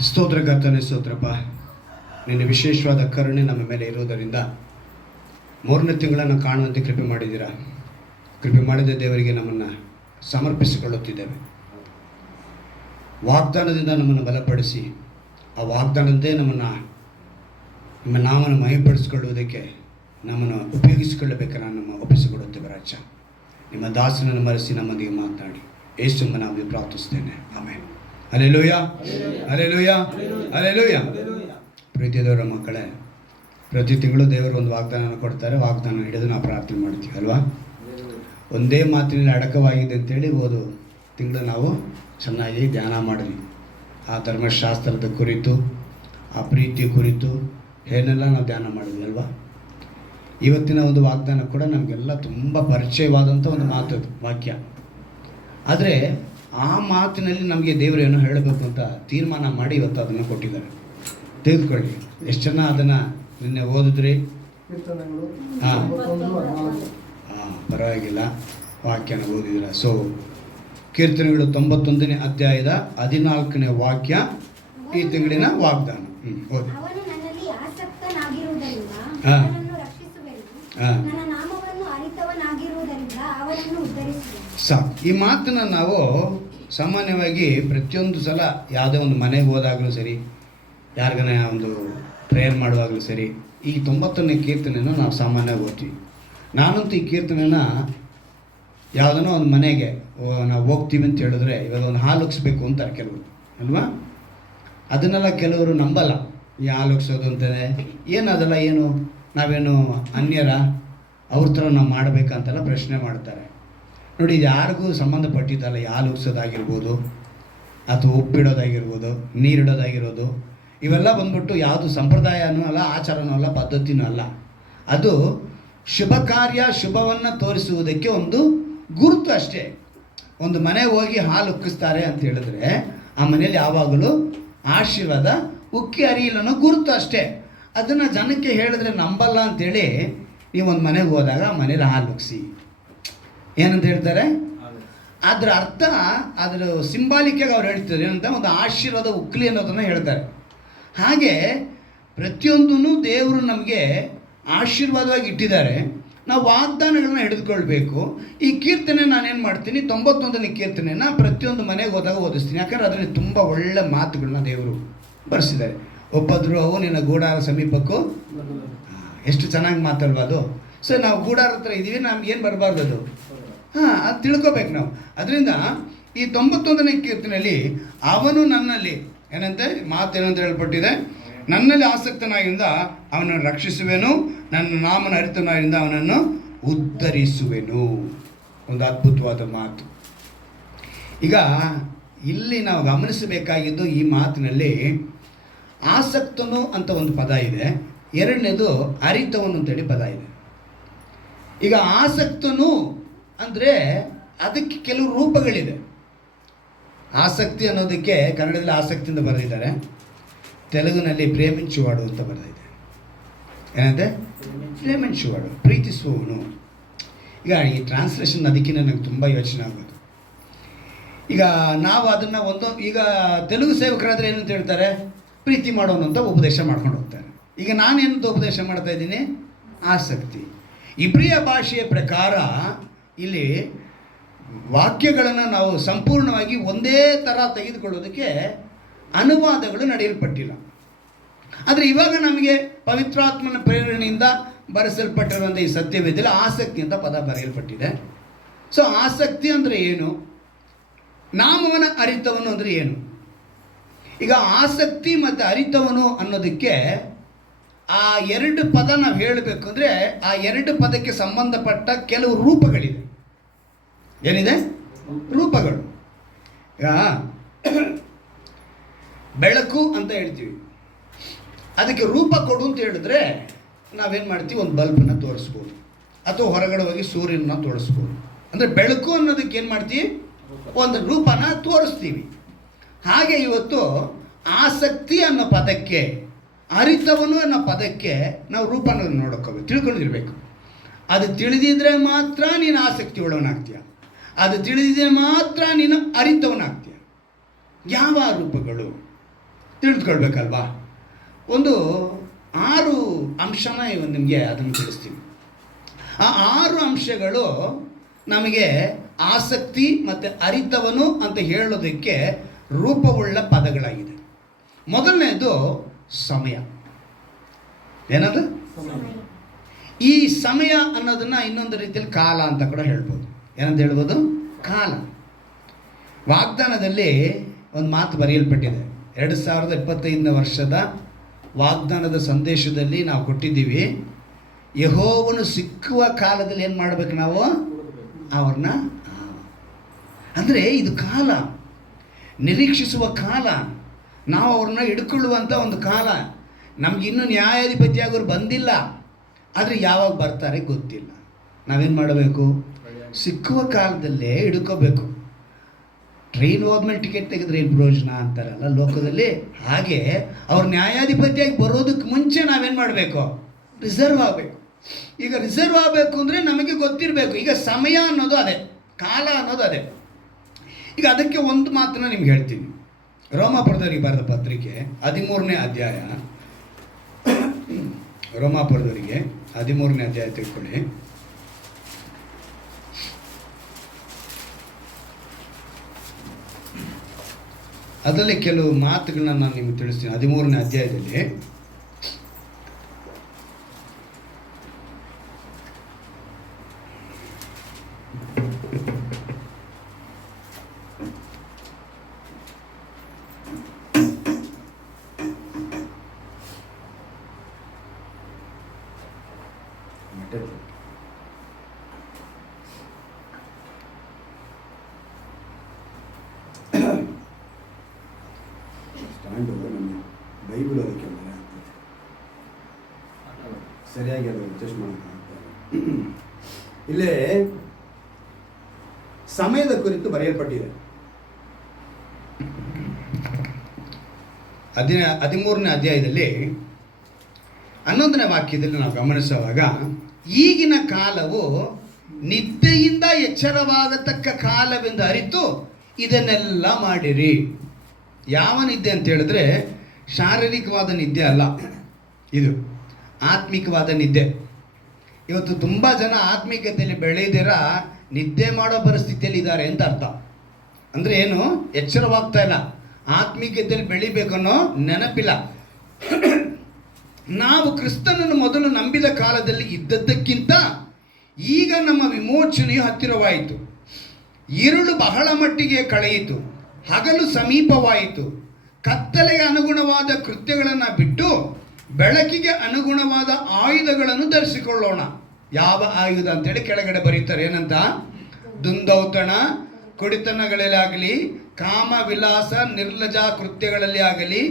ಸ್ತೋತ್ರ ಕರ್ತನೆ, ಸ್ತೋತ್ರಪ್ಪ. ನಿನ್ನ ವಿಶೇಷವಾದ ಕರುಣೆ ನಮ್ಮ ಮೇಲೆ ಇರುವುದರಿಂದ 3ನೇ ತಿಂಗಳನ್ನು ಕಾಣುವಂತೆ ಕೃಪೆ ಮಾಡಿದ್ದೀರಾ. ಕೃಪೆ ಮಾಡಿದ ದೇವರಿಗೆ ನಮ್ಮನ್ನು ಸಮರ್ಪಿಸಿಕೊಳ್ಳುತ್ತಿದ್ದೇವೆ. ವಾಗ್ದಾನದಿಂದ ನಮ್ಮನ್ನು ಬಲಪಡಿಸಿ ಆ ವಾಗ್ದಾನದೇ ನಮ್ಮ ನಾಮನ್ನು ಮಹಿಪಡಿಸಿಕೊಳ್ಳುವುದಕ್ಕೆ ನಮ್ಮನ್ನು ಉಪಯೋಗಿಸಿಕೊಳ್ಳಬೇಕಾದ್ರೆ ನಮ್ಮ ಒಪ್ಪಿಸಿಕೊಡುತ್ತೇವೆ. ರಾಜ, ನಿಮ್ಮ ದಾಸನನ್ನು ಮರೆಸಿ ನಮ್ಮೊಂದಿಗೆ ಮಾತನಾಡಿ ಯೇಸುವಿನ ನಾಮದಲ್ಲಿ ಪ್ರಾರ್ಥಿಸ್ತೇನೆ. ಆಮೆನ್. Hallelujah, hallelujah, hallelujah. ಪ್ರೀತಿಯದವರ ಮಕ್ಕಳೇ, ಪ್ರತಿ ತಿಂಗಳು ದೇವರು ಒಂದು ವಾಗ್ದಾನ ಕೊಡ್ತಾರೆ. ವಾಗ್ದಾನ ಹಿಡಿದು ನಾವು ಪ್ರಾರ್ಥನೆ ಮಾಡ್ತೀವಿ ಅಲ್ವಾ? ಒಂದೇ ಮಾತಿನಲ್ಲಿ ಅಡಕವಾಗಿದೆ ಅಂತೇಳಿ ಹೋದ ತಿಂಗಳು ನಾವು ಚೆನ್ನಾಗಿ ಧ್ಯಾನ ಮಾಡಿದ್ವಿ. ಆ ಧರ್ಮಶಾಸ್ತ್ರದ ಕುರಿತು, ಆ ಪ್ರೀತಿಯ ಕುರಿತು ಏನೆಲ್ಲ ನಾವು ಧ್ಯಾನ ಮಾಡಿದ್ವಿ ಅಲ್ವಾ? ಇವತ್ತಿನ ಒಂದು ವಾಗ್ದಾನ ಕೂಡ ನಮಗೆಲ್ಲ ತುಂಬ ಪರಿಚಯವಾದಂಥ ಒಂದು ಮಾತು, ವಾಕ್ಯ. ಆದರೆ ಆ ಮಾತಿನಲ್ಲಿ ನಮಗೆ ದೇವರೇನು ಹೇಳಬೇಕು ಅಂತ ತೀರ್ಮಾನ ಮಾಡಿ ಇವತ್ತು ಅದನ್ನು ಕೊಟ್ಟಿದ್ದಾರೆ. ತೆಗೆದುಕೊಳ್ಳಿ. ಎಷ್ಟು ಜನ ಅದನ್ನು ನಿನ್ನೆ ಓದಿದ್ರಿ? ಹಾಂ, ಪರವಾಗಿಲ್ಲ, ವಾಕ್ಯನ ಓದಿದ್ರ. ಸೊ ಕೀರ್ತನೆಗಳು 91ನೇ ಅಧ್ಯಾಯದ 14ನೇ ವಾಕ್ಯ ಈ ತಿಂಗಳಿನ ವಾಗ್ದಾನ. ಓದಿ. ಸಾಕು. ಈ ಮಾತನ್ನು ನಾವು ಸಾಮಾನ್ಯವಾಗಿ ಪ್ರತಿಯೊಂದು ಸಲ ಯಾವುದೇ ಒಂದು ಮನೆಗೆ ಹೋದಾಗಲೂ ಸರಿ, ಯಾರಿಗನ ಒಂದು ಪ್ರೇಯರ್ ಮಾಡುವಾಗಲೂ ಸರಿ, ಈ 90ನೇ ಕೀರ್ತನೆಯನ್ನು ನಾವು ಸಾಮಾನ್ಯವಾಗಿ ಓದ್ತೀವಿ. ನಾನಂತೂ ಈ ಕೀರ್ತನೆನ ಯಾವುದನ್ನೋ ಒಂದು ಮನೆಗೆ ನಾವು ಹೋಗ್ತೀವಿ ಅಂತ ಹೇಳಿದ್ರೆ, ಇವಾಗ ಒಂದು ಹಾಲು ಉಗ್ಸ್ಬೇಕು ಅಂತಾರೆ ಕೆಲವರು ಅಲ್ವಾ? ಅದನ್ನೆಲ್ಲ ಕೆಲವರು ನಂಬಲ್ಲ. ಈ ಹಾಲು ಉಗ್ಸೋದು ಅಂತಲೇ ಏನದಲ್ಲ, ಏನು ನಾವೇನು ಅನ್ಯರ ಅವ್ರ ಥರ ನಾವು ಮಾಡಬೇಕಂತೆಲ್ಲ ಪ್ರಶ್ನೆ ಮಾಡ್ತಾರೆ. ನೋಡಿ, ಇದು ಯಾರಿಗೂ ಸಂಬಂಧಪಟ್ಟಿದ್ದಲ್ಲ. ಈ ಹಾಲು ಉಗ್ಸೋದಾಗಿರ್ಬೋದು, ಅಥವಾ ಉಪ್ಪಿಡೋದಾಗಿರ್ಬೋದು, ನೀರಿಡೋದಾಗಿರೋದು, ಇವೆಲ್ಲ ಬಂದ್ಬಿಟ್ಟು ಯಾವುದು ಸಂಪ್ರದಾಯನೂ ಅಲ್ಲ, ಆಚಾರನೂ ಅಲ್ಲ, ಪದ್ಧತಿನೂ ಅಲ್ಲ. ಅದು ಶುಭ ಕಾರ್ಯ, ಶುಭವನ್ನು ತೋರಿಸುವುದಕ್ಕೆ ಒಂದು ಗುರುತು ಅಷ್ಟೇ. ಒಂದು ಮನೆ ಹೋಗಿ ಹಾಲು ಉಕ್ಕಿಸ್ತಾರೆ ಅಂತ ಹೇಳಿದ್ರೆ ಆ ಮನೆಯಲ್ಲಿ ಯಾವಾಗಲೂ ಆಶೀರ್ವಾದ ಉಕ್ಕಿ ಹರಿಯಲ್ಲನೋ ಗುರುತು ಅಷ್ಟೇ. ಅದನ್ನು ಜನಕ್ಕೆ ಹೇಳಿದ್ರೆ ನಂಬಲ್ಲ ಅಂಥೇಳಿ ನೀವು ಒಂದು ಮನೆಗೆ ಹೋದಾಗ ಆ ಮನೇಲಿ ಹಾಲು ಉಕ್ಸಿ ಏನಂತ ಹೇಳ್ತಾರೆ? ಅದರ ಅರ್ಥ, ಅದರ ಸಿಂಬಾಲಿಕಾಗಿ ಅವ್ರು ಹೇಳ್ತಾರೆ ಏನಂತ, ಒಂದು ಆಶೀರ್ವಾದ ಉಕ್ಲಿ ಅನ್ನೋದನ್ನು ಹೇಳ್ತಾರೆ. ಹಾಗೆ ಪ್ರತಿಯೊಂದೂ ದೇವರು ನಮಗೆ ಆಶೀರ್ವಾದವಾಗಿ ಇಟ್ಟಿದ್ದಾರೆ. ನಾವು ವಾಗ್ದಾನಗಳನ್ನ ಹಿಡಿದುಕೊಳ್ಬೇಕು. ಈ ಕೀರ್ತನೆ ನಾನೇನು ಮಾಡ್ತೀನಿ, 91ನೇ ಕೀರ್ತನೆಯನ್ನು ಪ್ರತಿಯೊಂದು ಮನೆಗೆ ಹೋದಾಗ ಓದಿಸ್ತೀನಿ. ಯಾಕಂದರೆ ಅದರಲ್ಲಿ ತುಂಬ ಒಳ್ಳೆ ಮಾತುಗಳನ್ನ ದೇವರು ಬರೆಸಿದ್ದಾರೆ. ಒಪ್ಪದ್ರು ಅವು ನಿನ್ನ ಗೂಡಾರ ಸಮೀಪಕ್ಕೂ. ಎಷ್ಟು ಚೆನ್ನಾಗಿ ಮಾತಲ್ವ ಅದು. ಸೊ ನಾವು ಗೂಡಾರ ಹತ್ರ ಇದ್ದೀವಿ, ನಮ್ಗೇನು ಬರಬಾರ್ದು ಅದು. ಅದು ತಿಳ್ಕೊಬೇಕು ನಾವು. ಅದರಿಂದ ಈ 91ನೇ ಕೀರ್ತನೆಯಲ್ಲಿ ಅವನು ನನ್ನಲ್ಲಿ ಏನಂತೆ ಮಾತೇನಂತ ಹೇಳ್ಪಟ್ಟಿದೆ, ನನ್ನಲ್ಲಿ ಆಸಕ್ತನಾಗಿಂದ ಅವನನ್ನು ರಕ್ಷಿಸುವೆನು, ನನ್ನ ನಾಮನ ಅರಿತನಾಗಿಂದ ಅವನನ್ನು ಉದ್ಧರಿಸುವೆನು. ಒಂದು ಅದ್ಭುತವಾದ ಮಾತು. ಈಗ ಇಲ್ಲಿ ನಾವು ಗಮನಿಸಬೇಕಾಗಿದ್ದು, ಈ ಮಾತಿನಲ್ಲಿ ಆಸಕ್ತನು ಅಂತ ಒಂದು ಪದ ಇದೆ, ಎರಡನೇದು ಅರಿತವನು ಅಂತೇಳಿ ಪದ ಇದೆ. ಈಗ ಆಸಕ್ತನು ಅಂದರೆ ಅದಕ್ಕೆ ಕೆಲವು ರೂಪಗಳಿದೆ. ಆಸಕ್ತಿ ಅನ್ನೋದಕ್ಕೆ ಕನ್ನಡದಲ್ಲಿ ಆಸಕ್ತಿಯಿಂದ ಬರೆದಿದ್ದಾರೆ, ತೆಲುಗಿನಲ್ಲಿ ಪ್ರೇಮಿಂಚುವಾಡು ಅಂತ ಬರೆದಿದೆ. ಏನಂತೆ? ಪ್ರೇಮಿಂಚುವಾಡು, ಪ್ರೀತಿಸುವವನು. ಈಗ ಈ ಟ್ರಾನ್ಸ್ಲೇಷನ್ ಅದಕ್ಕಿಂತ ನನಗೆ ತುಂಬ ಯೋಚನೆ ಆಗೋದು. ಈಗ ನಾವು ಅದನ್ನು ಈಗ ತೆಲುಗು ಸೇವಕರಾದರೆ ಏನಂತ ಹೇಳ್ತಾರೆ? ಪ್ರೀತಿ ಮಾಡೋನು ಅಂತ ಉಪದೇಶ ಮಾಡ್ಕೊಂಡು ಹೋಗ್ತಾರೆ. ಈಗ ನಾನೇನಂತ ಉಪದೇಶ ಮಾಡ್ತಾ ಇದ್ದೀನಿ? ಆಸಕ್ತಿ. ಇಬ್ರಿಯ ಭಾಷೆಯ ಪ್ರಕಾರ ಇಲ್ಲಿ ವಾಕ್ಯಗಳನ್ನು ನಾವು ಸಂಪೂರ್ಣವಾಗಿ ಒಂದೇ ಥರ ತೆಗೆದುಕೊಳ್ಳೋದಕ್ಕೆ ಅನುವಾದಗಳು ನಡೆಯಲ್ಪಟ್ಟಿಲ್ಲ. ಆದರೆ ಇವಾಗ ನಮಗೆ ಪವಿತ್ರಾತ್ಮನ ಪ್ರೇರಣೆಯಿಂದ ಬರೆಸಲ್ಪಟ್ಟಿರುವಂಥ ಈ ಸತ್ಯವೇದದಲ್ಲಿ ಆಸಕ್ತಿ ಅಂತ ಪದ ಬರೆಯಲ್ಪಟ್ಟಿದೆ. ಸೊ ಆಸಕ್ತಿ ಅಂದರೆ ಏನು? ನಾಮವನ ಅರಿತವನು ಅಂದರೆ ಏನು? ಈಗ ಆಸಕ್ತಿ ಮತ್ತು ಅರಿತವನು ಅನ್ನೋದಕ್ಕೆ ಆ ಎರಡು ಪದ ನಾವು ಹೇಳಬೇಕು ಅಂದರೆ ಆ ಎರಡು ಪದಕ್ಕೆ ಸಂಬಂಧಪಟ್ಟ ಕೆಲವು ರೂಪಗಳಿದೆ. ಏನಿದೆ? ರೂಪಗಳು. ಈಗ ಬೆಳಕು ಅಂತ ಹೇಳ್ತೀವಿ, ಅದಕ್ಕೆ ರೂಪ ಕೊಡು ಅಂತ ಹೇಳಿದ್ರೆ ನಾವೇನು ಮಾಡ್ತೀವಿ? ಒಂದು ಬಲ್ಬನ್ನ ತೋರಿಸ್ಬೋದು, ಅಥವಾ ಹೊರಗಡೆ ಹೋಗಿ ಸೂರ್ಯನ ತೋರಿಸ್ಬೋದು. ಅಂದರೆ ಬೆಳಕು ಅನ್ನೋದಕ್ಕೆ ಏನು ಮಾಡ್ತೀವಿ? ಒಂದು ರೂಪನ ತೋರಿಸ್ತೀವಿ. ಹಾಗೆ ಇವತ್ತು ಆಸಕ್ತಿ ಅನ್ನೋ ಪದಕ್ಕೆ, ಅರಿತವನು ಅನ್ನೋ ಪದಕ್ಕೆ ನಾವು ರೂಪನ ನೋಡೋಕ್ಕೋಬೇಕು, ತಿಳ್ಕೊಂಡಿರ್ಬೇಕು. ಅದು ತಿಳಿದಿದ್ರೆ ಮಾತ್ರ ನೀನು ಆಸಕ್ತಿ ಉಳ್ಳವನಾಗ್ತೀಯ, ಅದು ತಿಳಿದಿದ್ರೆ ಮಾತ್ರ ನೀನು ಅರಿತವನಾಗ್ತೀಯ. ಯಾವ ರೂಪಗಳು? ತಿಳಿದುಕೊಳ್ಬೇಕಲ್ವಾ? ಒಂದು 6 ಅಂಶನ ನಿಮಗೆ ಅದನ್ನು ತಿಳಿಸ್ತೀವಿ. ಆ 6 ಅಂಶಗಳು ನಮಗೆ ಆಸಕ್ತಿ ಮತ್ತು ಅರಿತವನು ಅಂತ ಹೇಳೋದಕ್ಕೆ ರೂಪವುಳ್ಳ ಪದಗಳಾಗಿದೆ. ಮೊದಲನೇದು ಸಮಯ. ಏನದು? ಈ ಸಮಯ ಅನ್ನೋದನ್ನು ಇನ್ನೊಂದು ರೀತಿಯಲ್ಲಿ ಕಾಲ ಅಂತ ಕೂಡ ಹೇಳ್ಬೋದು. ಏನಂತ ಹೇಳ್ಬೋದು? ಕಾಲ. ವಾಗ್ದಾನದಲ್ಲಿ ಒಂದು ಮಾತು ಬರೆಯಲ್ಪಟ್ಟಿದೆ. 2025 ವರ್ಷದ ವಾಗ್ದಾನದ ಸಂದೇಶದಲ್ಲಿ ನಾವು ಕೊಟ್ಟಿದ್ದೀವಿ, ಯೆಹೋವನು ಸಿಕ್ಕುವ ಕಾಲದಲ್ಲಿ ಏನು ಮಾಡಬೇಕು ನಾವು? ಅವ್ರನ್ನ, ಅಂದರೆ ಇದು ಕಾಲ, ನಿರೀಕ್ಷಿಸುವ ಕಾಲ, ನಾವು ಅವ್ರನ್ನ ಹಿಡ್ಕೊಳ್ಳುವಂಥ ಒಂದು ಕಾಲ. ನಮಗಿನ್ನೂ ನ್ಯಾಯಾಧಿಪತಿಯಾಗೋರು ಬಂದಿಲ್ಲ, ಆದರೆ ಯಾವಾಗ ಬರ್ತಾರೆ ಗೊತ್ತಿಲ್ಲ. ನಾವೇನು ಮಾಡಬೇಕು? ಸಿಕ್ಕುವ ಕಾಲದಲ್ಲೇ ಹಿಡ್ಕೋಬೇಕು. ಟ್ರೈನ್ ಹೋದ್ಮೇಲೆ ಟಿಕೆಟ್ ತೆಗೆದ್ರೆ ಏನು ಪ್ರಯೋಜನ ಅಂತಾರಲ್ಲ ಲೋಕದಲ್ಲಿ, ಹಾಗೆ ಅವ್ರು ನ್ಯಾಯಾಧಿಪತಿಯಾಗಿ ಬರೋದಕ್ಕೆ ಮುಂಚೆ ನಾವೇನು ಮಾಡಬೇಕು? ರಿಸರ್ವ್ ಆಗಬೇಕು. ಈಗ ರಿಸರ್ವ್ ಆಗಬೇಕು ಅಂದರೆ ನಮಗೆ ಗೊತ್ತಿರಬೇಕು. ಈಗ ಸಮಯ ಅನ್ನೋದು ಅದೇ, ಕಾಲ ಅನ್ನೋದು ಅದೇ. ಈಗ ಅದಕ್ಕೆ ಒಂದು ಮಾತನ್ನ ನಿಮ್ಗೆ ಹೇಳ್ತೀನಿ. ರೋಮಾಪುರದವರಿಗೆ ಬರೆದ ಪತ್ರಿಕೆ 13ನೇ ಅಧ್ಯಾಯ, ರೋಮಾಪುರದವರಿಗೆ 13ನೇ ಅಧ್ಯಾಯ ತಿಳ್ಕೊಳ್ಳಿ. ಅದರಲ್ಲಿ ಕೆಲವು ಮಾತುಗಳನ್ನ ನಾನು ನಿಮಗೆ ತಿಳಿಸ್ತೀನಿ. 13ನೇ ಅಧ್ಯಾಯದಲ್ಲಿ ಬೈಬಲ್ ಅದಕ್ಕೆ ಸರಿಯಾಗಿ ಅದು ಅಡ್ಜಸ್ಟ್ ಮಾಡೋಕ್ಕಾಗ್ತದೆ. ಇಲ್ಲೇ ಸಮಯದ ಕುರಿತು ಬರೆಯಲ್ಪಟ್ಟಿದೆ. 13ನೇ ಅಧ್ಯಾಯದಲ್ಲಿ 11ನೇ ವಾಕ್ಯದಲ್ಲಿ ನಾವು ಗಮನಿಸುವಾಗ, ಈಗಿನ ಕಾಲವು ನಿದ್ದೆಯಿಂದ ಎಚ್ಚರವಾಗತಕ್ಕ ಕಾಲವೆಂದು ಅರಿತು ಇದನ್ನೆಲ್ಲ ಮಾಡಿರಿ. ಯಾವ ನಿದ್ದೆ ಅಂತ ಹೇಳಿದ್ರೆ ಶಾರೀರಿಕವಾದ ನಿದ್ದೆ ಅಲ್ಲ, ಇದು ಆತ್ಮಿಕವಾದ ನಿದ್ದೆ. ಇವತ್ತು ತುಂಬ ಜನ ಆತ್ಮಿಕತೆಯಲ್ಲಿ ಬೆಳೆದಿರ ನಿದ್ದೆ ಮಾಡೋ ಪರಿಸ್ಥಿತಿಯಲ್ಲಿ ಇದ್ದಾರೆ ಅಂತ ಅರ್ಥ. ಅಂದರೆ ಏನು? ಎಚ್ಚರವಾಗ್ತಾ ಇಲ್ಲ, ಆತ್ಮಿಕತೆಯಲ್ಲಿ ಬೆಳಿಬೇಕನ್ನೋ ನೆನಪಿಲ್ಲ. ನಾವು ಕ್ರಿಸ್ತನನ್ನು ಮೊದಲು ನಂಬಿದ ಕಾಲದಲ್ಲಿ ಇದ್ದದ್ದಕ್ಕಿಂತ ಈಗ ನಮ್ಮ ವಿಮೋಚನೆಯು ಹತ್ತಿರವಾಯಿತು. ഇരുಳು ಬಹಳ ಮಟ್ಟಿಗೆ ಕಳೆಯಿತು, ಹಗಲು ಸಮೀಪವಾಯಿತು. ಕತ್ತಲೆಗೆ ಅನುಗುಣವಾದ ಕೃತ್ಯಗಳನ್ನು ಬಿಟ್ಟು ಬೆಳಕಿಗೆ ಅನುಗುಣವಾದ ಆಯುಧಗಳನ್ನು ಧರಿಸಿಕೊಳ್ಳೋಣ. ಯಾವ ಆಯುಧ ಅಂತೇಳಿ ಕೆಳಗಡೆ ಬರೀತಾರೆ. ಏನಂತ? ದುಂದೌತಣ, ಕುಡಿತನಗಳಲ್ಲಿ ಆಗಲಿ, ಕಾಮ ವಿಲಾಸ ನಿರ್ಲಜ ಕೃತ್ಯಗಳಲ್ಲಿ ಆಗಲಿ,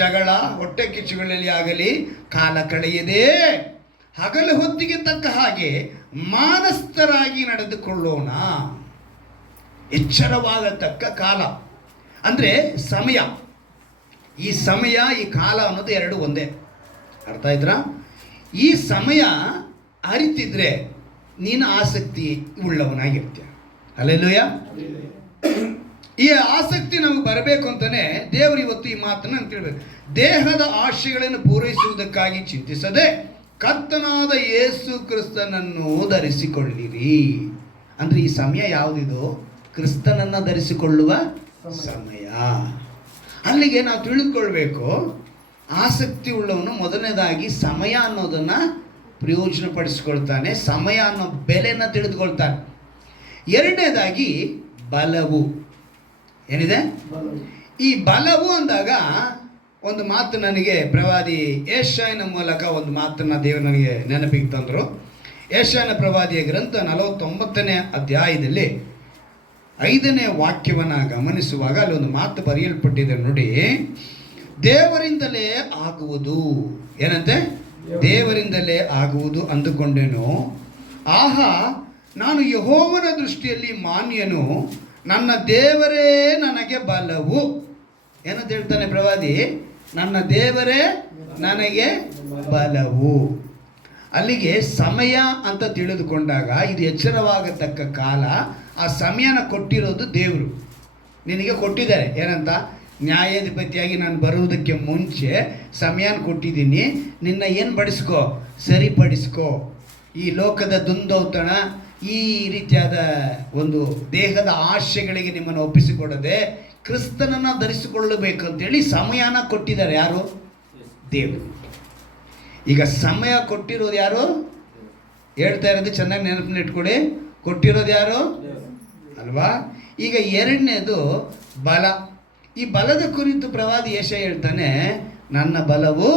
ಜಗಳ ಹೊಟ್ಟೆ ಕಿಚ್ಚುಗಳಲ್ಲಿ ಆಗಲಿ ಕಾಲ ಕಳೆಯದೆ ಹಗಲು ಹೊತ್ತಿಗೆ ತಕ್ಕ ಹಾಗೆ ಮಾನಸ್ಥರಾಗಿ ನಡೆದುಕೊಳ್ಳೋಣ. ಎಚ್ಚರವಾಗತಕ್ಕ ಕಾಲ ಅಂದರೆ ಸಮಯ. ಈ ಸಮಯ, ಈ ಕಾಲ ಅನ್ನೋದು ಎರಡು ಒಂದೇ. ಅರ್ಥ ಆಯ್ತಾ? ಈ ಸಮಯ ಅರಿತಿದ್ರೆ ನೀನು ಆಸಕ್ತಿ ಉಳ್ಳವನಾಗಿರ್ತೀಯ. ಹಲ್ಲೆಲೂಯಾ. ಈ ಆಸಕ್ತಿ ನಮಗೆ ಬರಬೇಕು ಅಂತಾನೆ ದೇವರು ಇವತ್ತು ಈ ಮಾತನ್ನು ಅಂತೇಳಬೇಕು. ದೇಹದ ಆಶೆಗಳನ್ನು ಪೂರೈಸುವುದಕ್ಕಾಗಿ ಚಿಂತಿಸದೆ ಕರ್ತನಾದ ಯೇಸು ಕ್ರಿಸ್ತನನ್ನು ಧರಿಸಿಕೊಳ್ಳಿರಿ. ಅಂದರೆ ಈ ಸಮಯ ಯಾವುದಿದು? ಕ್ರಿಸ್ತನನ್ನು ಧರಿಸಿಕೊಳ್ಳುವ ಸಮಯ. ಅಲ್ಲಿಗೆ ನಾವು ತಿಳಿದುಕೊಳ್ಬೇಕು, ಆಸಕ್ತಿ ಉಳ್ಳವನು ಮೊದಲನೇದಾಗಿ ಸಮಯ ಅನ್ನೋದನ್ನು ಪ್ರಯೋಜನಪಡಿಸಿಕೊಳ್ತಾನೆ, ಸಮಯ ಅನ್ನೋ ಬೆಲೆನ ತಿಳಿದುಕೊಳ್ತಾನೆ. ಎರಡನೇದಾಗಿ ಬಲವು. ಏನಿದೆ? ಈ ಬಲವು ಅಂದಾಗ ಒಂದು ಮಾತು ನನಗೆ ಪ್ರವಾದಿ ಯೆಶಾಯನ ಮೂಲಕ ಒಂದು ಮಾತನ್ನು ದೇವರು ನನಗೆ ನೆನಪಿಗೆ ತಂದರು. ಯೆಶಾಯನ ಪ್ರವಾದಿಯ ಗ್ರಂಥ 49ನೇ ಅಧ್ಯಾಯದಲ್ಲಿ 5ನೇ ವಾಕ್ಯವನ್ನು ಗಮನಿಸುವಾಗ ಅಲ್ಲಿ ಒಂದು ಮಾತು ಬರೆಯಲ್ಪಟ್ಟಿದೆ ನೋಡಿ. ದೇವರಿಂದಲೇ ಆಗುವುದು. ಏನಂತೆ? ದೇವರಿಂದಲೇ ಆಗುವುದು ಅಂದುಕೊಂಡೇನು. ಆಹಾ, ನಾನು ಯೆಹೋವನ ದೃಷ್ಟಿಯಲ್ಲಿ ಮಾನ್ಯನು, ನನ್ನ ದೇವರೇ ನನಗೆ ಬಲವು. ಏನಂತ ಹೇಳ್ತಾನೆ ಪ್ರವಾದಿ? ನನ್ನ ದೇವರೇ ನನಗೆ ಬಲವು. ಅಲ್ಲಿಗೆ ಸಮಯ ಅಂತ ತಿಳಿದುಕೊಂಡಾಗ ಇದು ಎಚ್ಚರವಾಗತಕ್ಕ ಕಾಲ. ಆ ಸಮಯನ ಕೊಟ್ಟಿರೋದು ದೇವರು ನಿನಗೆ ಕೊಟ್ಟಿದ್ದಾರೆ. ಏನಂತ? ನ್ಯಾಯಾಧಿಪತಿಯಾಗಿ ನಾನು ಬರುವುದಕ್ಕೆ ಮುಂಚೆ ಸಮಯನ ಕೊಟ್ಟಿದ್ದೀನಿ. ನಿನ್ನ ಏನು ಬಡಿಸ್ಕೋ, ಸರಿಪಡಿಸ್ಕೋ. ಈ ಲೋಕದ ದುಂದೌತಣ, ಈ ರೀತಿಯಾದ ಒಂದು ದೇಹದ ಆಶೆಗಳಿಗೆ ನಿಮ್ಮನ್ನು ಒಪ್ಪಿಸಿಕೊಡದೆ ಕ್ರಿಸ್ತನನ್ನು ಧರಿಸಿಕೊಳ್ಳಬೇಕು ಅಂತೇಳಿ ಸಮಯನ ಕೊಟ್ಟಿದ್ದಾರೆ. ಯಾರು? ದೇವರು. ಈಗ ಸಮಯ ಕೊಟ್ಟಿರೋದು ಯಾರು? ಹೇಳ್ತಾ ಇರೋದು ಚೆನ್ನಾಗಿ ನೆನಪಿನ ಇಟ್ಕೊಳ್ಳಿ. ಕೊಟ್ಟಿರೋದು ಯಾರು? ಅಲ್ವಾ? ಈಗ ಎರಡನೇದು ಬಲ. ಈ ಬಲದ ಕುರಿತು ಪ್ರವಾದಿ ಯೆಶಾಯ ಹೇಳ್ತಾನೆ, ನನ್ನ ಬಲವು